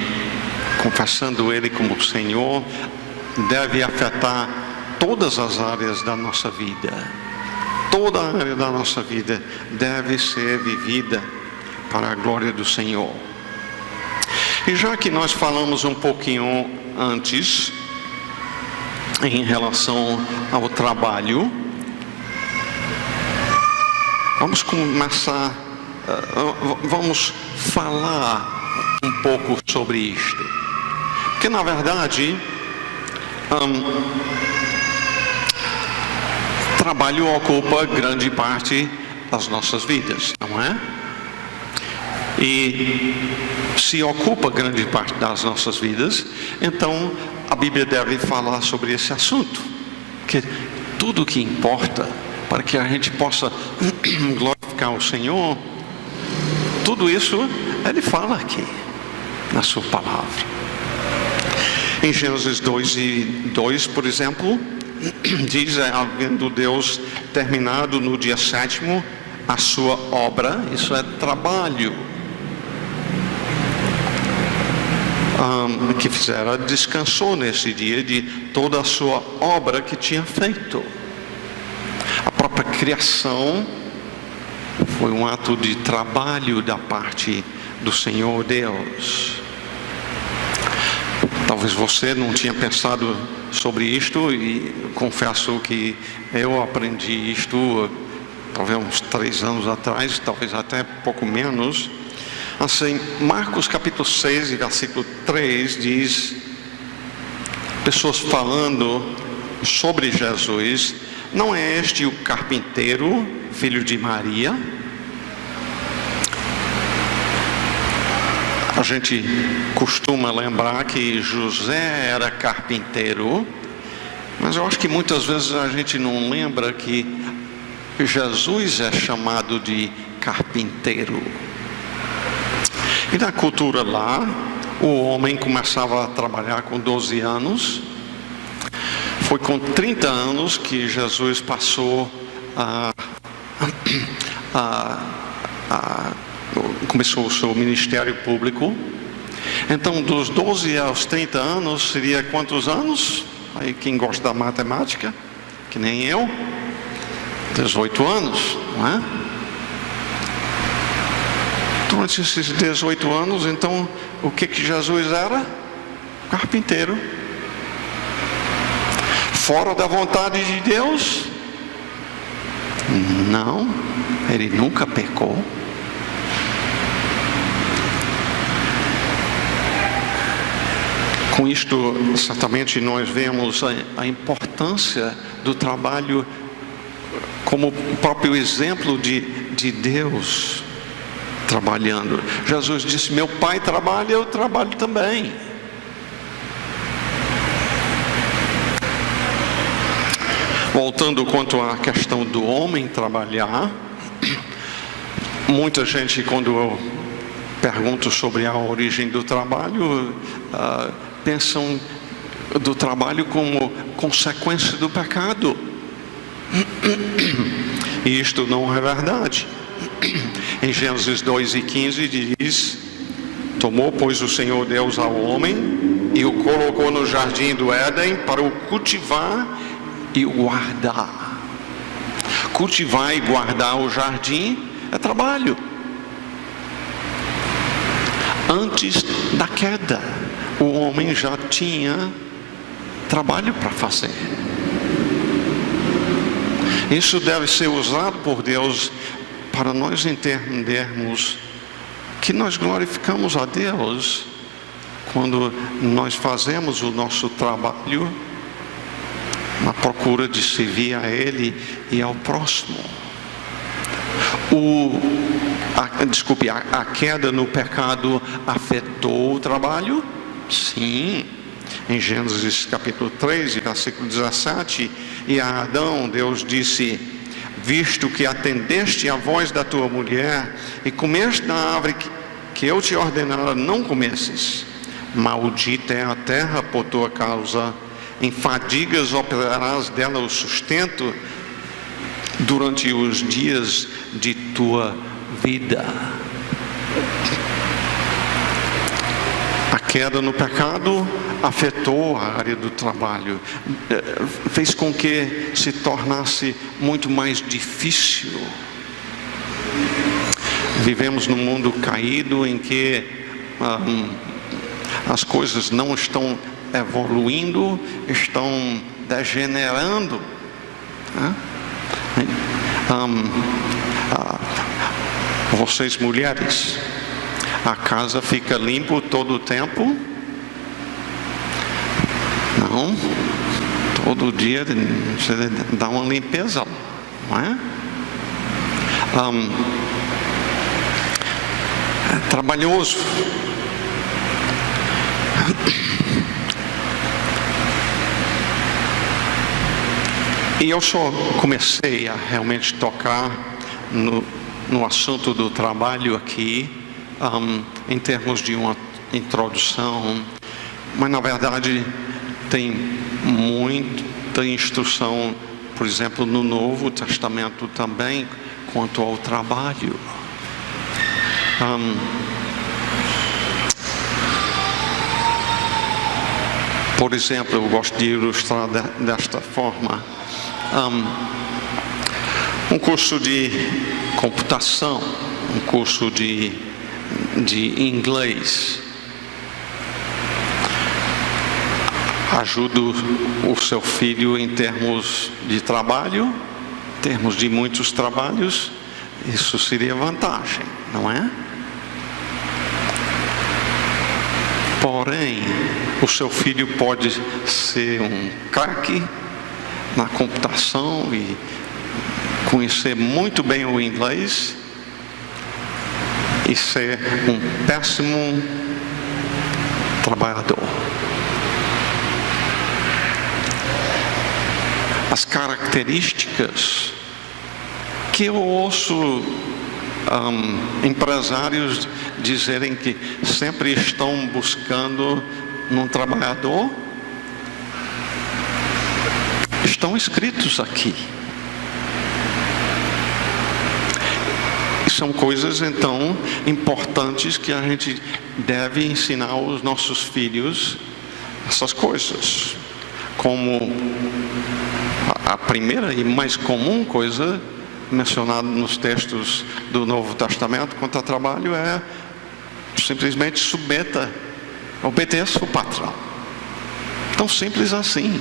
confessando Ele como Senhor, deve afetar todas as áreas da nossa vida. Toda a área da nossa vida deve ser vivida para a glória do Senhor. E já que nós falamos um pouquinho antes em relação ao trabalho, vamos começar, vamos falar um pouco sobre isto. Porque na verdade, trabalho ocupa grande parte das nossas vidas, não é? E se ocupa grande parte das nossas vidas, então a Bíblia deve falar sobre esse assunto, que tudo que importa para que a gente possa glorificar o Senhor, tudo isso Ele fala aqui na sua palavra. Em Gênesis 2:2, por exemplo, diz: havendo Deus terminado no dia 7º a sua obra, isso é trabalho, que fizera, descansou nesse dia de toda a sua obra que tinha feito. A própria criação foi um ato de trabalho da parte do Senhor Deus. Talvez você não tinha pensado sobre isto, e confesso que eu aprendi isto talvez uns 3 anos atrás, talvez até pouco menos. Assim, Marcos capítulo 6, versículo 3 diz, pessoas falando sobre Jesus: não é este o carpinteiro, filho de Maria? A gente costuma lembrar que José era carpinteiro, mas eu acho que muitas vezes a gente não lembra que Jesus é chamado de carpinteiro. E na cultura lá, o homem começava a trabalhar com 12 anos. Foi com 30 anos que Jesus passou começou o seu ministério público. Então, dos 12 aos 30 anos, seria quantos anos? Aí quem gosta da matemática, que nem eu, 18 anos, não é? Durante esses 18 anos, então, o que Jesus era? Carpinteiro. Fora da vontade de Deus? Não, ele nunca pecou. Com isto, certamente nós vemos a importância do trabalho como o próprio exemplo de Deus trabalhando. Jesus disse: meu Pai trabalha, eu trabalho também. Voltando quanto à questão do homem trabalhar, muita gente, quando eu pergunto sobre a origem do trabalho, pensam do trabalho como consequência do pecado. E isto não é verdade. Em Gênesis 2:15 diz: tomou, pois, o Senhor Deus ao homem e o colocou no jardim do Éden para o cultivar e o guardar. Cultivar e guardar o jardim é trabalho. Antes da queda, o homem já tinha trabalho para fazer. Isso deve ser usado por Deus para nós entendermos que nós glorificamos a Deus quando nós fazemos o nosso trabalho na procura de servir a Ele e ao próximo. A queda no pecado afetou o trabalho? Sim. Em Gênesis capítulo 3, versículo 17, e a Adão Deus disse: visto que atendeste à voz da tua mulher e comeste da árvore que eu te ordenara não comesses, maldita é a terra por tua causa, em fadigas operarás dela o sustento durante os dias de tua vida. A queda no pecado afetou a área do trabalho, fez com que se tornasse muito mais difícil. Vivemos num mundo caído em que as coisas não estão evoluindo, estão degenerando. Vocês mulheres, a casa fica limpa todo o tempo? Não, todo dia você dá uma limpeza, não é? É trabalhoso. E eu só comecei a realmente tocar no assunto do trabalho aqui, em termos de uma introdução, mas na verdade tem muita instrução, por exemplo, no Novo Testamento também, quanto ao trabalho. Por exemplo, eu gosto de ilustrar desta forma. Um curso de computação, um curso de inglês, ajuda o seu filho em termos de trabalho, em termos de muitos trabalhos, isso seria vantagem, não é? Porém, o seu filho pode ser um craque na computação e conhecer muito bem o inglês e ser um péssimo trabalhador. As características que eu ouço empresários dizerem que sempre estão buscando num trabalhador, estão escritos aqui. E são coisas, então, importantes que a gente deve ensinar aos nossos filhos, essas coisas, como a primeira e mais comum coisa mencionada nos textos do Novo Testamento quanto a trabalho é simplesmente submeta, obedeça o patrão. Tão simples assim.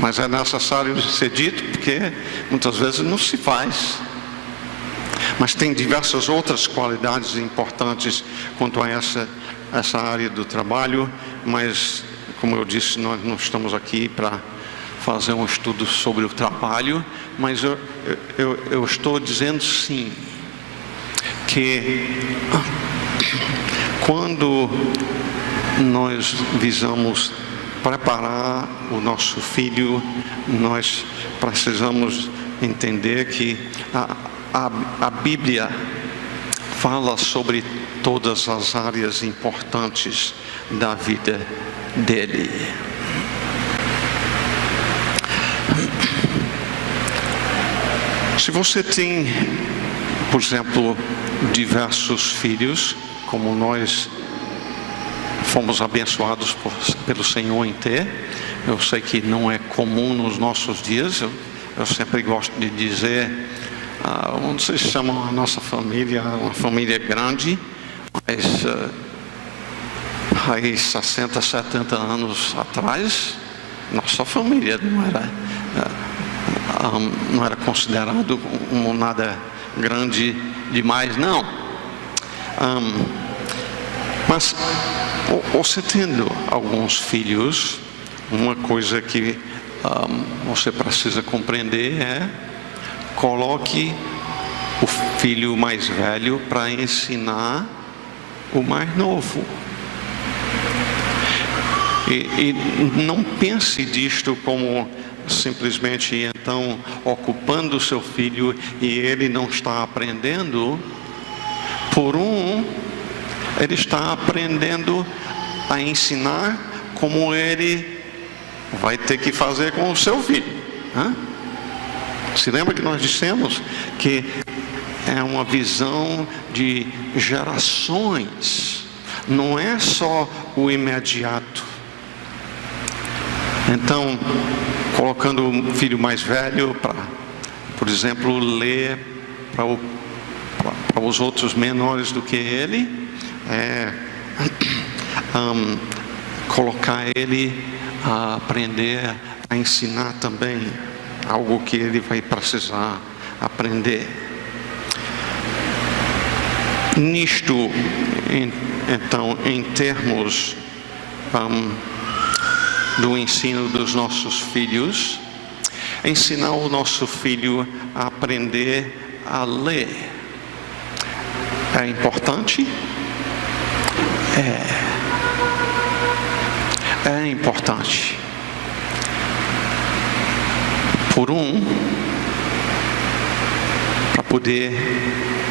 Mas é necessário ser dito porque muitas vezes não se faz. Mas tem diversas outras qualidades importantes quanto a essa área do trabalho, mas, como eu disse, nós não estamos aqui para fazer um estudo sobre o trabalho, mas eu estou dizendo sim, que quando nós visamos preparar o nosso filho, nós precisamos entender que a Bíblia fala sobre todas as áreas importantes da vida dele. Se você tem, por exemplo, diversos filhos, como nós fomos abençoados pelo Senhor em ter, eu sei que não é comum nos nossos dias, eu sempre gosto de dizer, não sei se chamam a nossa família uma família grande, mas aí 60, 70 anos atrás, nossa família não era considerado como nada grande demais, não. Mas você tendo alguns filhos, uma coisa que você precisa compreender é: coloque o filho mais velho para ensinar o mais novo. E não pense disto como simplesmente então ocupando o seu filho e ele não está aprendendo. Ele está aprendendo a ensinar como ele vai ter que fazer com o seu filho. Se lembra que nós dissemos que é uma visão de gerações, não é só o imediato. Então, colocando o filho mais velho para, por exemplo, ler para os outros menores do que ele, colocar ele a aprender a ensinar também algo que ele vai precisar aprender. Nisto, então, em termos do ensino dos nossos filhos, ensinar o nosso filho a aprender a ler é importante? É importante. Para poder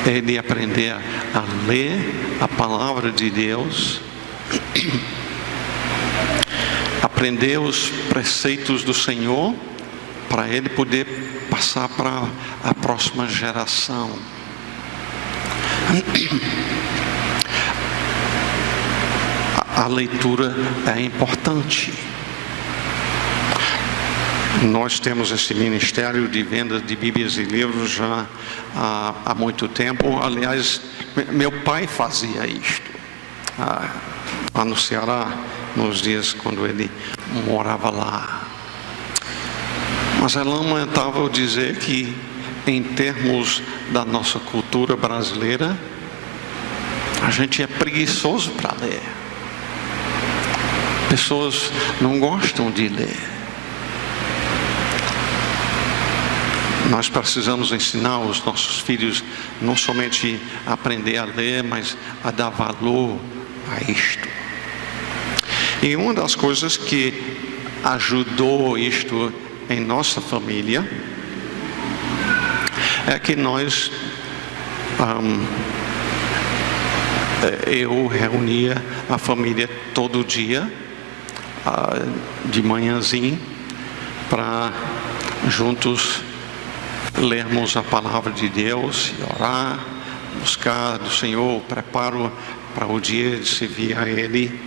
ele aprender a ler a palavra de Deus, aprender os preceitos do Senhor, para ele poder passar para a próxima geração. A leitura é importante. Nós temos esse ministério de venda de Bíblias e livros já há muito tempo. Aliás, meu pai fazia isto lá no Ceará, nos dias quando ele morava lá. Mas é lamentável dizer que, em termos da nossa cultura brasileira, a gente é preguiçoso para ler. Pessoas não gostam de ler. Nós precisamos ensinar os nossos filhos não somente a aprender a ler, mas a dar valor a isto. E uma das coisas que ajudou isto em nossa família é que nós, eu reunia a família todo dia, de manhãzinho, para juntos lermos a palavra de Deus e orar, buscar do Senhor o preparo para o dia de servir a Ele.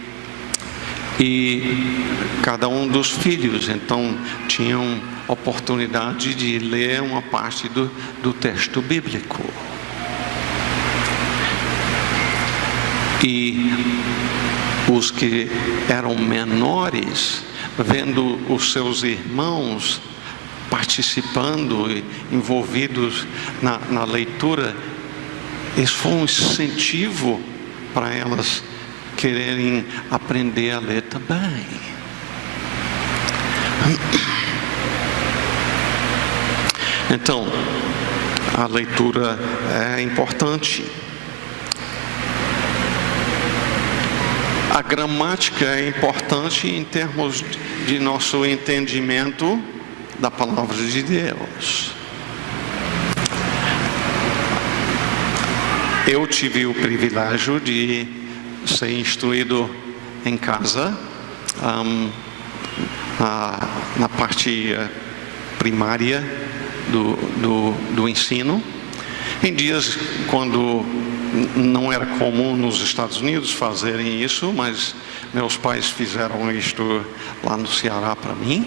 E cada um dos filhos, então, tinham oportunidade de ler uma parte do texto bíblico. E os que eram menores, vendo os seus irmãos participando e envolvidos na leitura, isso foi um incentivo para elas quererem aprender a ler também. Então, a leitura é importante. A gramática é importante em termos de nosso entendimento da palavra de Deus. Eu tive o privilégio de ser instruído em casa, na parte primária do ensino, em dias quando não era comum nos Estados Unidos fazerem isso, mas meus pais fizeram isto lá no Ceará para mim,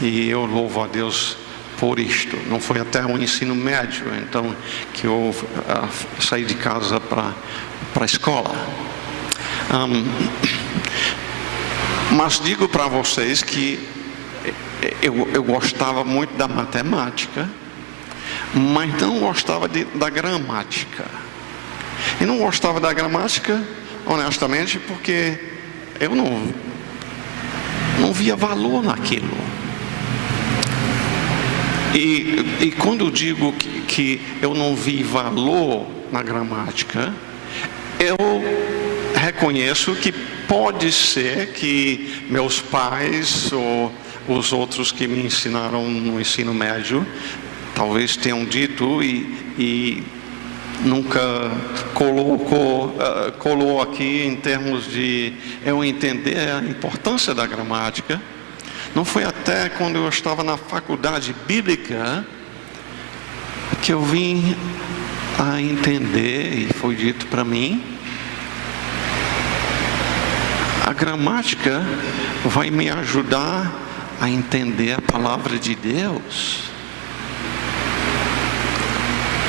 e eu louvo a Deus por isto. Não foi até o ensino médio, então, que eu saí de casa para a escola. Mas digo para vocês que eu gostava muito da matemática, mas não gostava da gramática. E não gostava da gramática, honestamente, porque eu não via valor naquilo. E quando eu digo que eu não vi valor na gramática, eu reconheço que pode ser que meus pais ou os outros que me ensinaram no ensino médio talvez tenham dito e nunca colou aqui em termos de eu entender a importância da gramática. Não foi até quando eu estava na faculdade bíblica que eu vim a entender, e foi dito para mim, a gramática vai me ajudar a entender a palavra de Deus.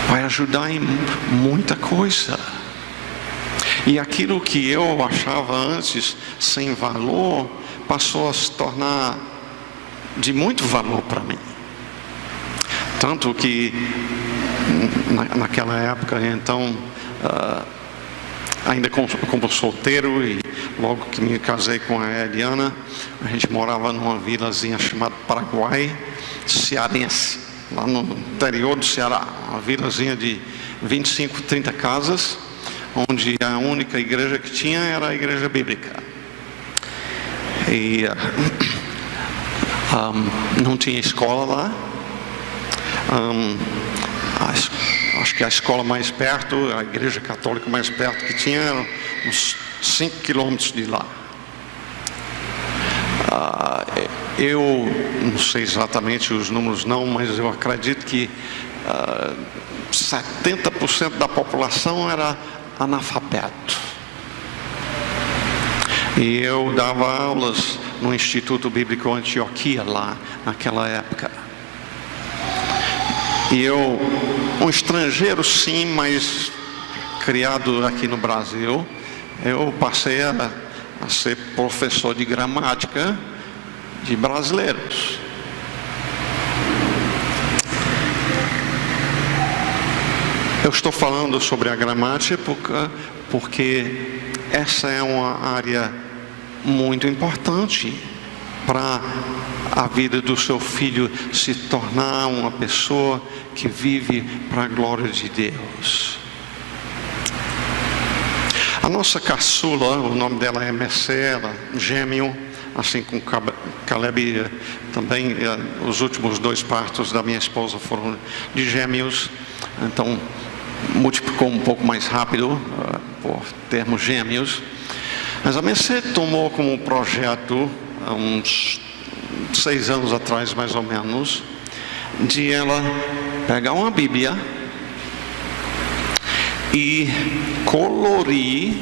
Vai ajudar em muita coisa. E aquilo que eu achava antes sem valor, passou a se tornar de muito valor para mim. Tanto que naquela época, então, ainda como solteiro, e logo que me casei com a Eliana, a gente morava numa vilazinha chamada Paraguai Cearense, lá no interior do Ceará, uma vilazinha de 25, 30 casas, onde a única igreja que tinha era a igreja bíblica. E não tinha escola lá. Acho que a escola mais perto, a igreja católica mais perto que tinha, era uns 5 quilômetros de lá. Eu não sei exatamente os números não, mas eu acredito que 70% da população era analfabeto. E eu dava aulas no Instituto Bíblico Antioquia lá naquela época. E eu, um estrangeiro sim, mas criado aqui no Brasil, eu passei a ser professor de gramática de brasileiros. Eu estou falando sobre a gramática porque essa é uma área muito importante para a vida do seu filho se tornar uma pessoa que vive para a glória de Deus. A nossa caçula, o nome dela é Mercela, gêmeo, assim como Caleb também. Os últimos 2 partos da minha esposa foram de gêmeos, então multiplicou um pouco mais rápido por termos gêmeos. Mas a Mercê tomou como projeto, há uns 6 anos atrás mais ou menos, de ela pegar uma Bíblia e colorir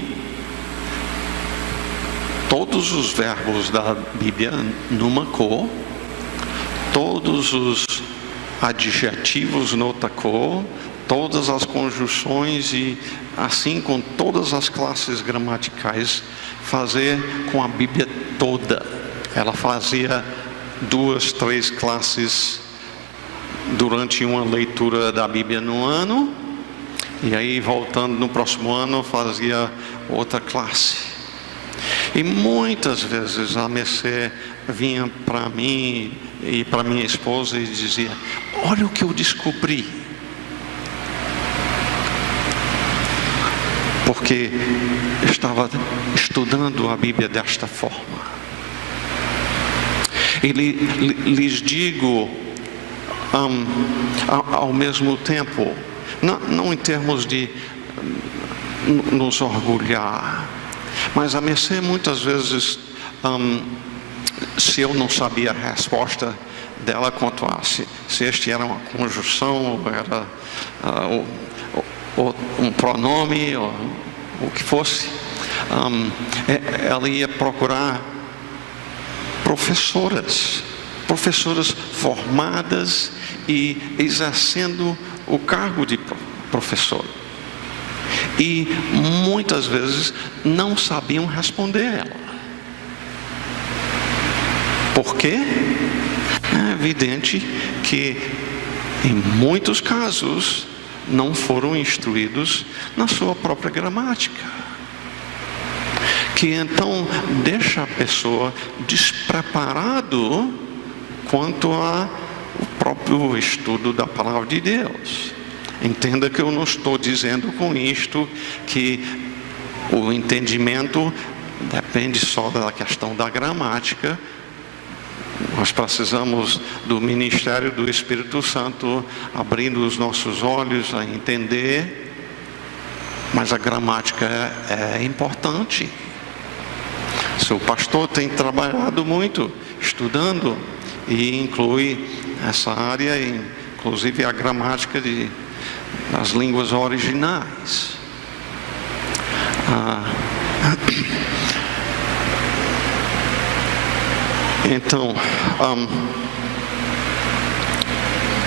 todos os verbos da Bíblia numa cor, todos os adjetivos noutra cor, todas as conjunções e assim com todas as classes gramaticais, fazer com a Bíblia toda. Ela fazia 2, 3 classes durante uma leitura da Bíblia no ano, e aí voltando no próximo ano fazia outra classe. E muitas vezes a Mercê vinha para mim e para minha esposa e dizia: olha o que eu descobri. Porque estava estudando a Bíblia desta forma. E lhes digo ao mesmo tempo, não em termos de nos orgulhar, mas a Mercê muitas vezes, se eu não sabia a resposta dela quanto a se este era uma conjunção ou era ou um pronome ou o que fosse, ela ia procurar professoras formadas e exercendo o cargo de professor, e muitas vezes não sabiam responder ela. Por quê? É evidente que em muitos casos não foram instruídos na sua própria gramática, que então deixa a pessoa despreparado quanto ao próprio estudo da palavra de Deus. Entenda que eu não estou dizendo com isto que o entendimento depende só da questão da gramática. Nós precisamos do ministério do Espírito Santo abrindo os nossos olhos a entender, mas a gramática é importante. Seu pastor tem trabalhado muito, estudando, e inclui essa área, inclusive a gramática das línguas originais. Então,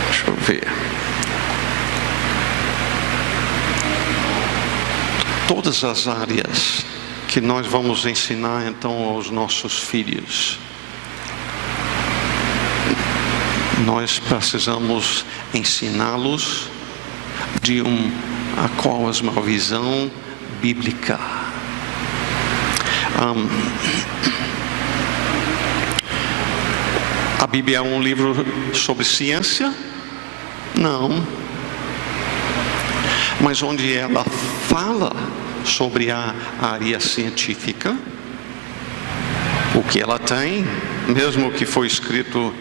deixa eu ver. Todas as áreas que nós vamos ensinar então aos nossos filhos, nós precisamos ensiná-los de a cosmovisão bíblica. A Bíblia é um livro sobre ciência? Não. Mas onde ela fala sobre a área científica, o que ela tem, mesmo que foi escrito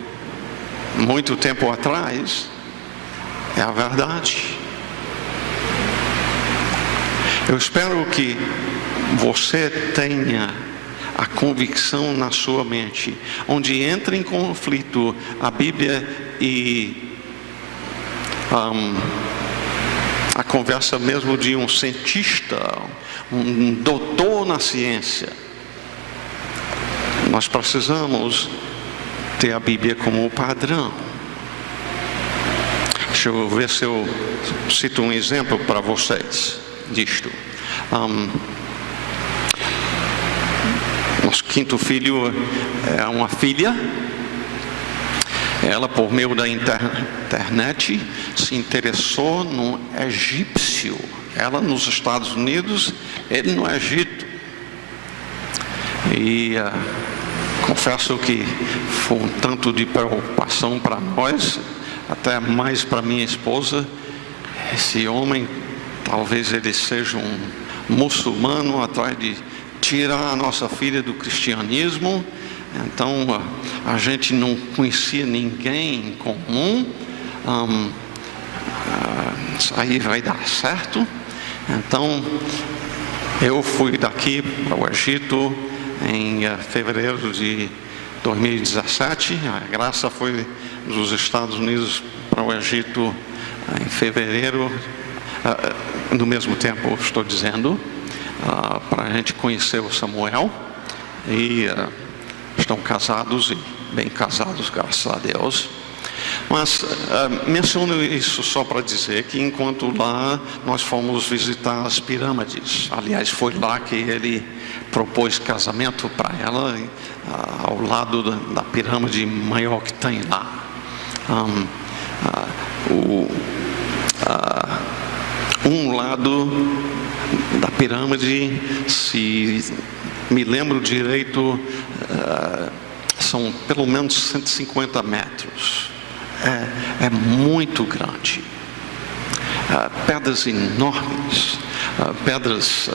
muito tempo atrás, é a verdade. Eu espero que você tenha a convicção na sua mente, onde entra em conflito a Bíblia e a conversa mesmo de um cientista, um doutor na ciência. Nós precisamos ter a Bíblia como padrão. Deixa eu ver se eu cito um exemplo para vocês disto. Nosso quinto filho é uma filha. Ela, por meio da internet, se interessou num egípcio. Ela nos Estados Unidos, ele no Egito. E confesso que foi um tanto de preocupação para nós, até mais para minha esposa. Esse homem, talvez ele seja um muçulmano atrás de tirar a nossa filha do cristianismo. Então a gente não conhecia ninguém em comum. Isso aí vai dar certo. Então eu fui daqui para o Egito em fevereiro de 2017. A Graça foi dos Estados Unidos para o Egito em fevereiro, no mesmo tempo, estou dizendo, para a gente conhecer o Samuel. e estão casados e bem casados, graças a Deus. Mas menciono isso só para dizer que enquanto lá nós fomos visitar as pirâmides. Aliás, foi lá que ele propôs casamento para ela, ao lado da pirâmide maior que tem lá. Um lado da pirâmide, se me lembro direito, são pelo menos 150 metros. É muito grande. Pedras enormes, pedras,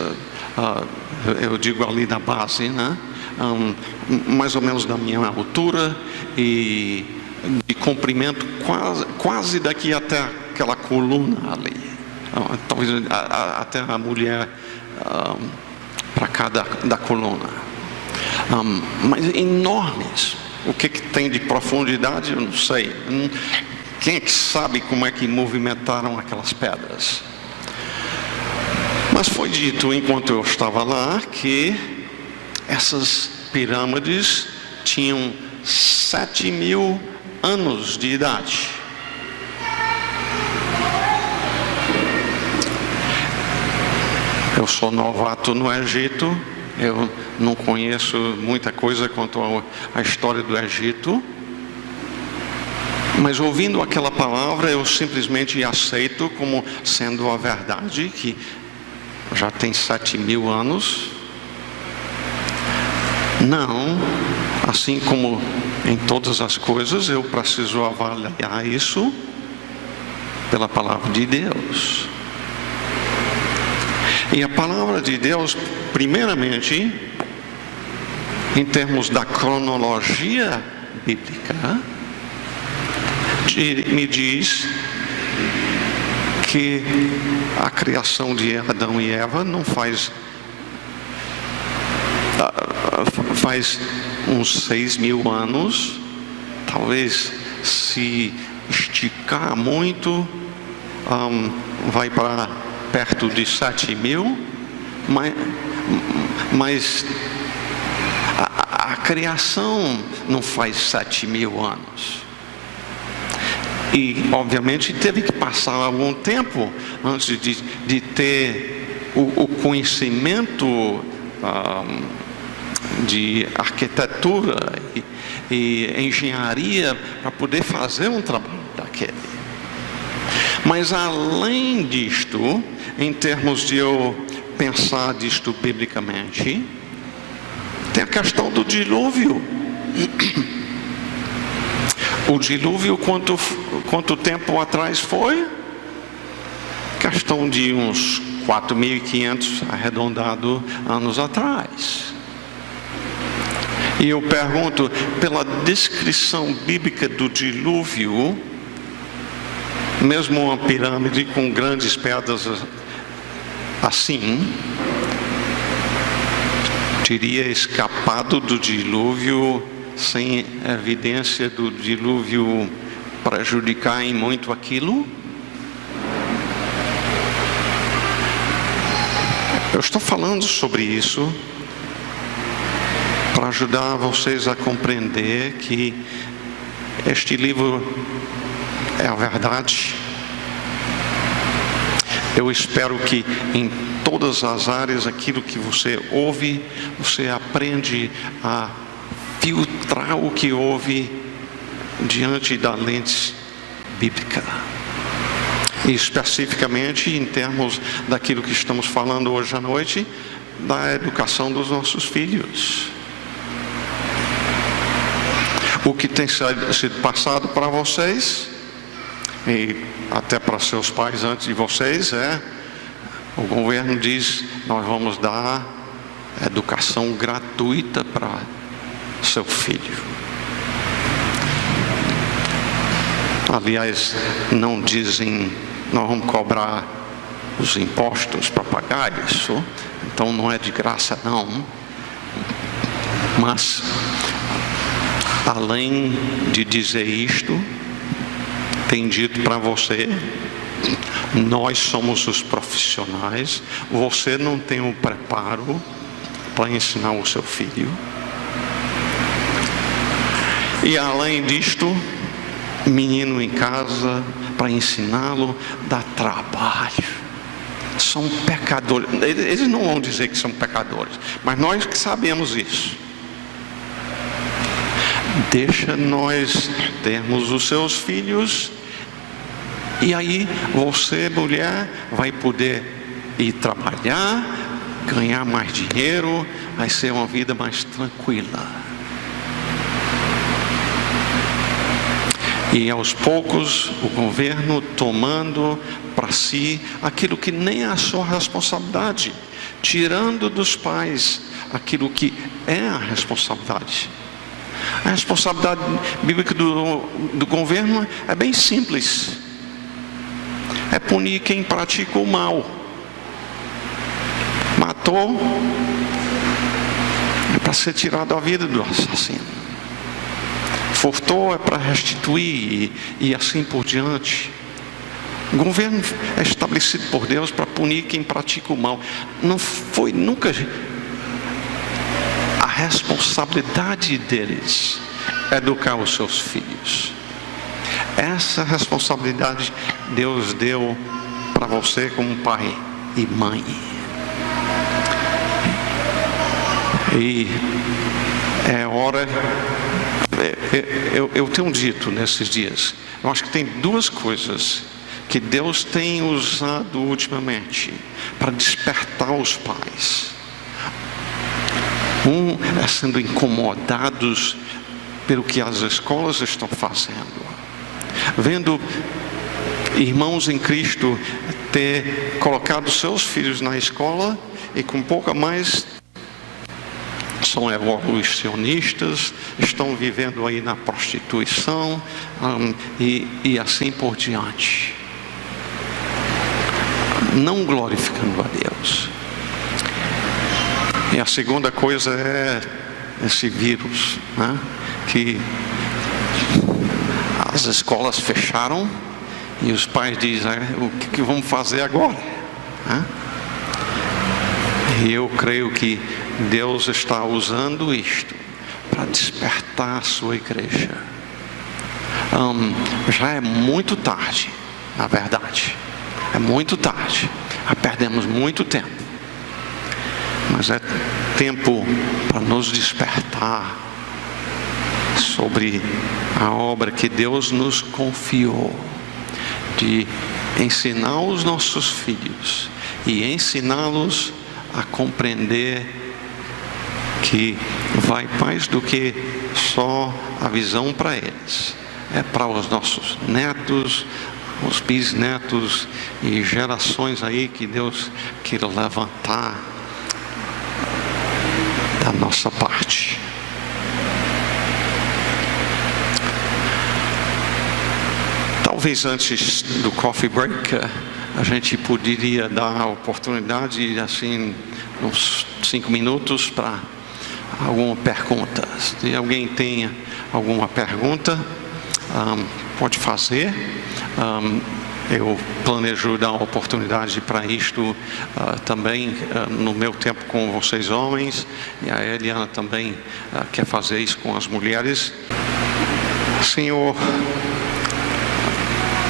eu digo ali na base, né? Mais ou menos da minha altura e de comprimento quase daqui até aquela coluna ali. Talvez até a mulher para cá da coluna. Mas enormes. O que tem de profundidade, eu não sei. Quem é que sabe como é que movimentaram aquelas pedras? Mas foi dito, enquanto eu estava lá, que essas pirâmides tinham 7.000 anos de idade. Eu sou novato no Egito. Eu não conheço muita coisa quanto à história do Egito, mas ouvindo aquela palavra eu simplesmente aceito como sendo a verdade, que já tem 7.000 anos. Não, assim como em todas as coisas, eu preciso avaliar isso pela palavra de Deus. E a palavra de Deus, primeiramente, em termos da cronologia bíblica, me diz que a criação de Adão e Eva não faz uns 6.000 anos, talvez se esticar muito, vai para perto de 7.000, mas a criação não faz 7.000 anos. E obviamente teve que passar algum tempo antes de ter o conhecimento de arquitetura e engenharia para poder fazer um trabalho daquele. Mas além disto, em termos de eu pensar disto biblicamente, tem a questão do dilúvio. O dilúvio, quanto tempo atrás foi? Questão de uns 4.500 arredondado anos atrás. E eu pergunto, pela descrição bíblica do dilúvio, mesmo uma pirâmide com grandes pedras assim, teria escapado do dilúvio sem evidência do dilúvio prejudicar em muito aquilo? Eu estou falando sobre isso para ajudar vocês a compreender que este livro é a verdade. Eu espero que em todas as áreas, aquilo que você ouve, você aprende a filtrar o que ouve diante da lente bíblica. E especificamente em termos daquilo que estamos falando hoje à noite, da educação dos nossos filhos. O que tem sido passado para vocês, e até para seus pais antes de vocês, o governo diz, nós vamos dar educação gratuita para seu filho. Aliás, não dizem, nós vamos cobrar os impostos para pagar isso, então não é de graça não. Mas, além de dizer isto, tem dito para você, nós somos os profissionais, você não tem o preparo para ensinar o seu filho. E além disto, menino em casa, para ensiná-lo, dá trabalho. São pecadores. Eles não vão dizer que são pecadores, mas nós que sabemos isso. Deixa nós termos os seus filhos, e aí você, mulher, vai poder ir trabalhar, ganhar mais dinheiro, vai ser uma vida mais tranquila. E aos poucos o governo tomando para si aquilo que nem é a sua responsabilidade, tirando dos pais aquilo que é a responsabilidade. A responsabilidade bíblica do governo é bem simples: é punir quem pratica o mal. Matou, é para ser tirado a vida do assassino. Furtou, é para restituir, e assim por diante. O governo é estabelecido por Deus para punir quem pratica o mal. Não foi nunca a responsabilidade deles educar os seus filhos. Essa responsabilidade Deus deu para você como pai e mãe. E é hora. Eu tenho dito nesses dias, eu acho que tem duas coisas que Deus tem usado ultimamente para despertar os pais. Um é sendo incomodados pelo que as escolas estão fazendo, vendo irmãos em Cristo ter colocado seus filhos na escola e com pouco mais são evolucionistas, estão vivendo aí na prostituição, e assim por diante, não glorificando a Deus. E a segunda coisa é esse vírus, né? Que as escolas fecharam e os pais dizem: o que vamos fazer agora? Né? E eu creio que Deus está usando isto para despertar a sua igreja. Já é muito tarde, na verdade. É muito tarde. Já perdemos muito tempo. Mas é tempo para nos despertar sobre a obra que Deus nos confiou, de ensinar os nossos filhos e ensiná-los a compreender que vai mais do que só a visão para eles. É para os nossos netos, os bisnetos e gerações aí que Deus queira levantar da nossa parte. Talvez antes do coffee break a gente poderia dar a oportunidade, assim, uns 5 minutos para alguma pergunta. Se alguém tem alguma pergunta, pode fazer. Eu planejo dar oportunidade para isto também no meu tempo com vocês homens, e a Eliana também quer fazer isso com as mulheres. Senhor,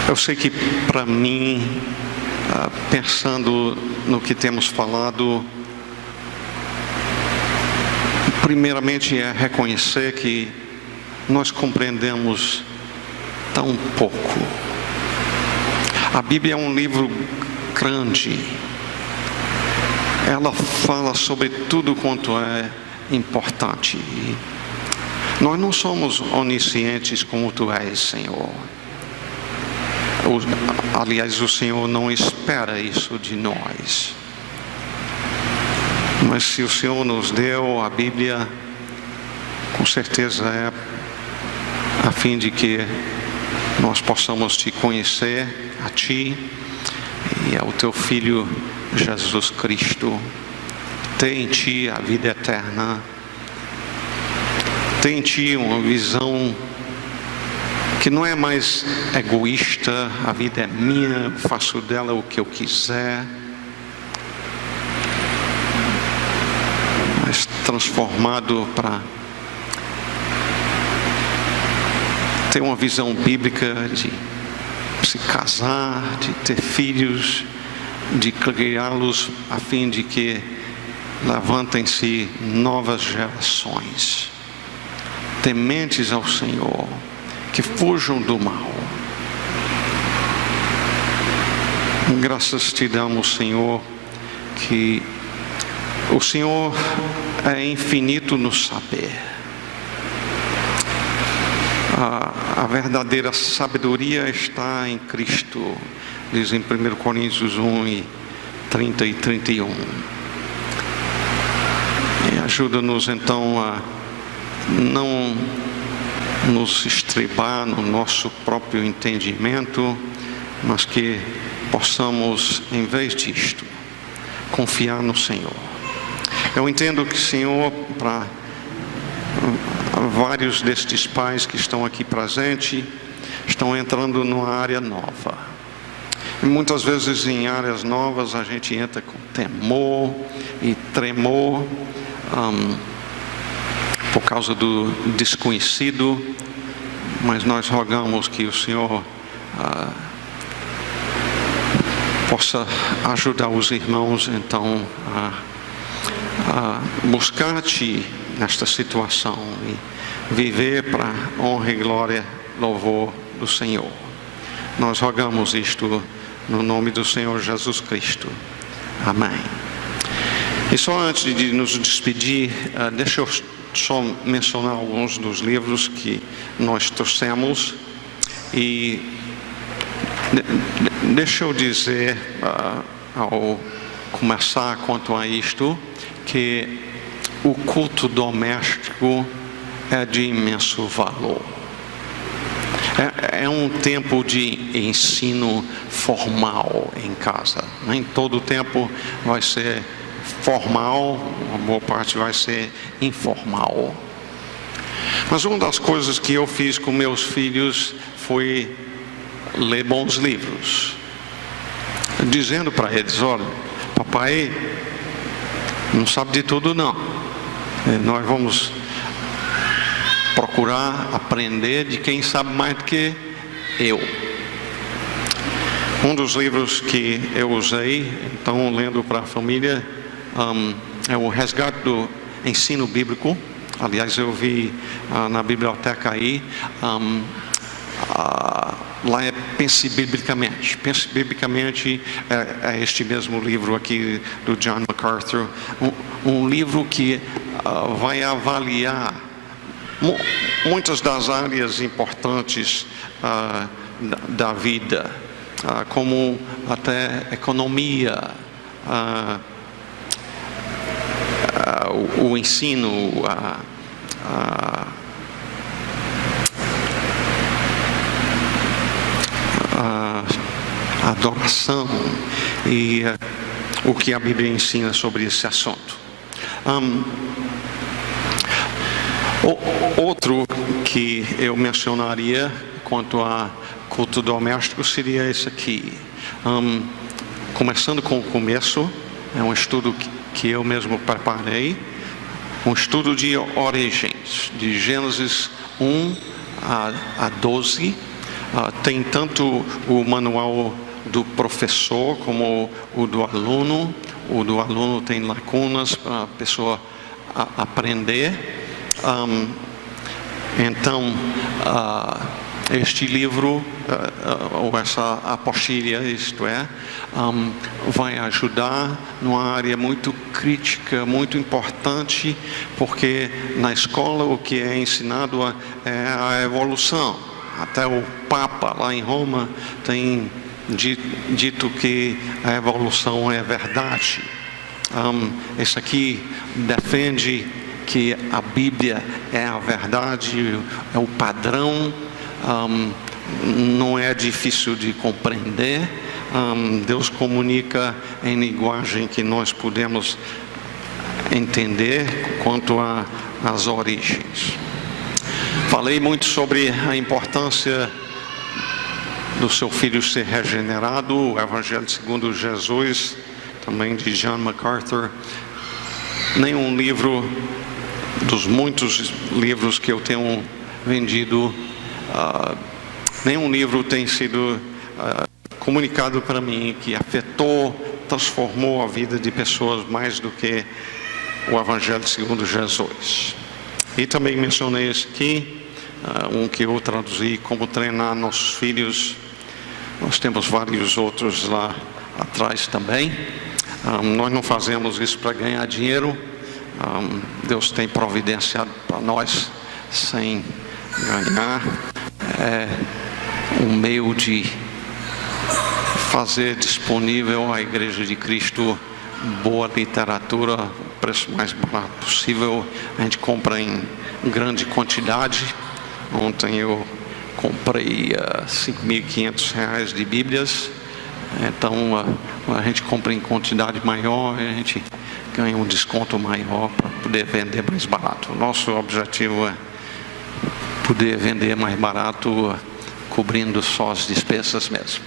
eu sei que para mim, pensando no que temos falado, primeiramente é reconhecer que nós compreendemos tão pouco. A Bíblia é um livro grande. Ela fala sobre tudo quanto é importante. Nós não somos oniscientes como Tu és, Senhor. Aliás, o Senhor não espera isso de nós. Mas se o Senhor nos deu a Bíblia, com certeza é a fim de que nós possamos Te conhecer, a Ti e ao Teu Filho Jesus Cristo. Ter em Ti a vida eterna. Ter em Ti uma visão que não é mais egoísta: a vida é minha, faço dela o que eu quiser. Mas transformado para ter uma visão bíblica de se casar, de ter filhos, de criá-los a fim de que levantem-se novas gerações, tementes ao Senhor, que fujam do mal. Graças te damos, Senhor, que o Senhor é infinito no saber. A verdadeira sabedoria está em Cristo, diz em 1 Coríntios 1, 30 e 31. E ajuda-nos então a não nos estribar no nosso próprio entendimento, mas que possamos, em vez disto, confiar no Senhor. Eu entendo que, Senhor, para vários destes pais que estão aqui presentes, estão entrando numa área nova. E muitas vezes em áreas novas a gente entra com temor e tremor, por causa do desconhecido, mas nós rogamos que o Senhor possa ajudar os irmãos então a buscar-te nesta situação e viver para honra e glória, louvor do Senhor. Nós rogamos isto no nome do Senhor Jesus Cristo. Amém. E só antes de nos despedir, deixa eu só mencionar alguns dos livros que nós trouxemos. E deixa eu dizer, ao começar quanto a isto, que o culto doméstico é de imenso valor. É um tempo de ensino formal em casa. Nem todo o tempo vai ser formal, uma boa parte vai ser informal. Mas uma das coisas que eu fiz com meus filhos foi ler bons livros, dizendo para eles: olha, papai não sabe de tudo não, nós vamos procurar aprender de quem sabe mais do que eu. Um dos livros que eu usei, então, lendo para a família, é o Resgate do Ensino Bíblico. Aliás, eu vi na biblioteca aí, lá é Pense Biblicamente. Pense Biblicamente é este mesmo livro aqui do John MacArthur, um livro que vai avaliar muitas das áreas importantes da vida, como até economia, o ensino, a adoração e o que a Bíblia ensina sobre esse assunto. Outro que eu mencionaria quanto a culto doméstico seria esse aqui. Começando com o começo, é um estudo que eu mesmo preparei, um estudo de origens, de Gênesis 1 a 12. Tem tanto o manual do professor como o do aluno. O do aluno tem lacunas para a pessoa aprender. Então, este livro, ou essa apostilha, isto é, vai ajudar numa área muito crítica, muito importante, porque na escola o que é ensinado é a evolução. Até o Papa lá em Roma tem dito que a evolução é verdade. Esse aqui defende que a Bíblia é a verdade, é o padrão, não é difícil de compreender. Deus comunica em linguagem que nós podemos entender quanto às origens. Falei muito sobre a importância do seu filho ser regenerado, o Evangelho segundo Jesus, também de John MacArthur. nenhum livro dos muitos livros que eu tenho vendido, nenhum livro tem sido comunicado para mim que afetou, transformou a vida de pessoas mais do que o Evangelho segundo Jesus. E também mencionei esse aqui, um que eu traduzi, Como Treinar Nossos Filhos. Nós temos vários outros lá atrás também. Nós não fazemos isso para ganhar dinheiro. Deus tem providenciado para nós sem ganhar. É um meio de fazer disponível à Igreja de Cristo boa literatura, o preço mais barato possível. A gente compra em grande quantidade. Ontem eu comprei R$5.500 de Bíblias. Então a gente compra em quantidade maior e a gente ganha um desconto maior para poder vender mais barato. Nosso objetivo é poder vender mais barato, cobrindo só as despesas mesmo.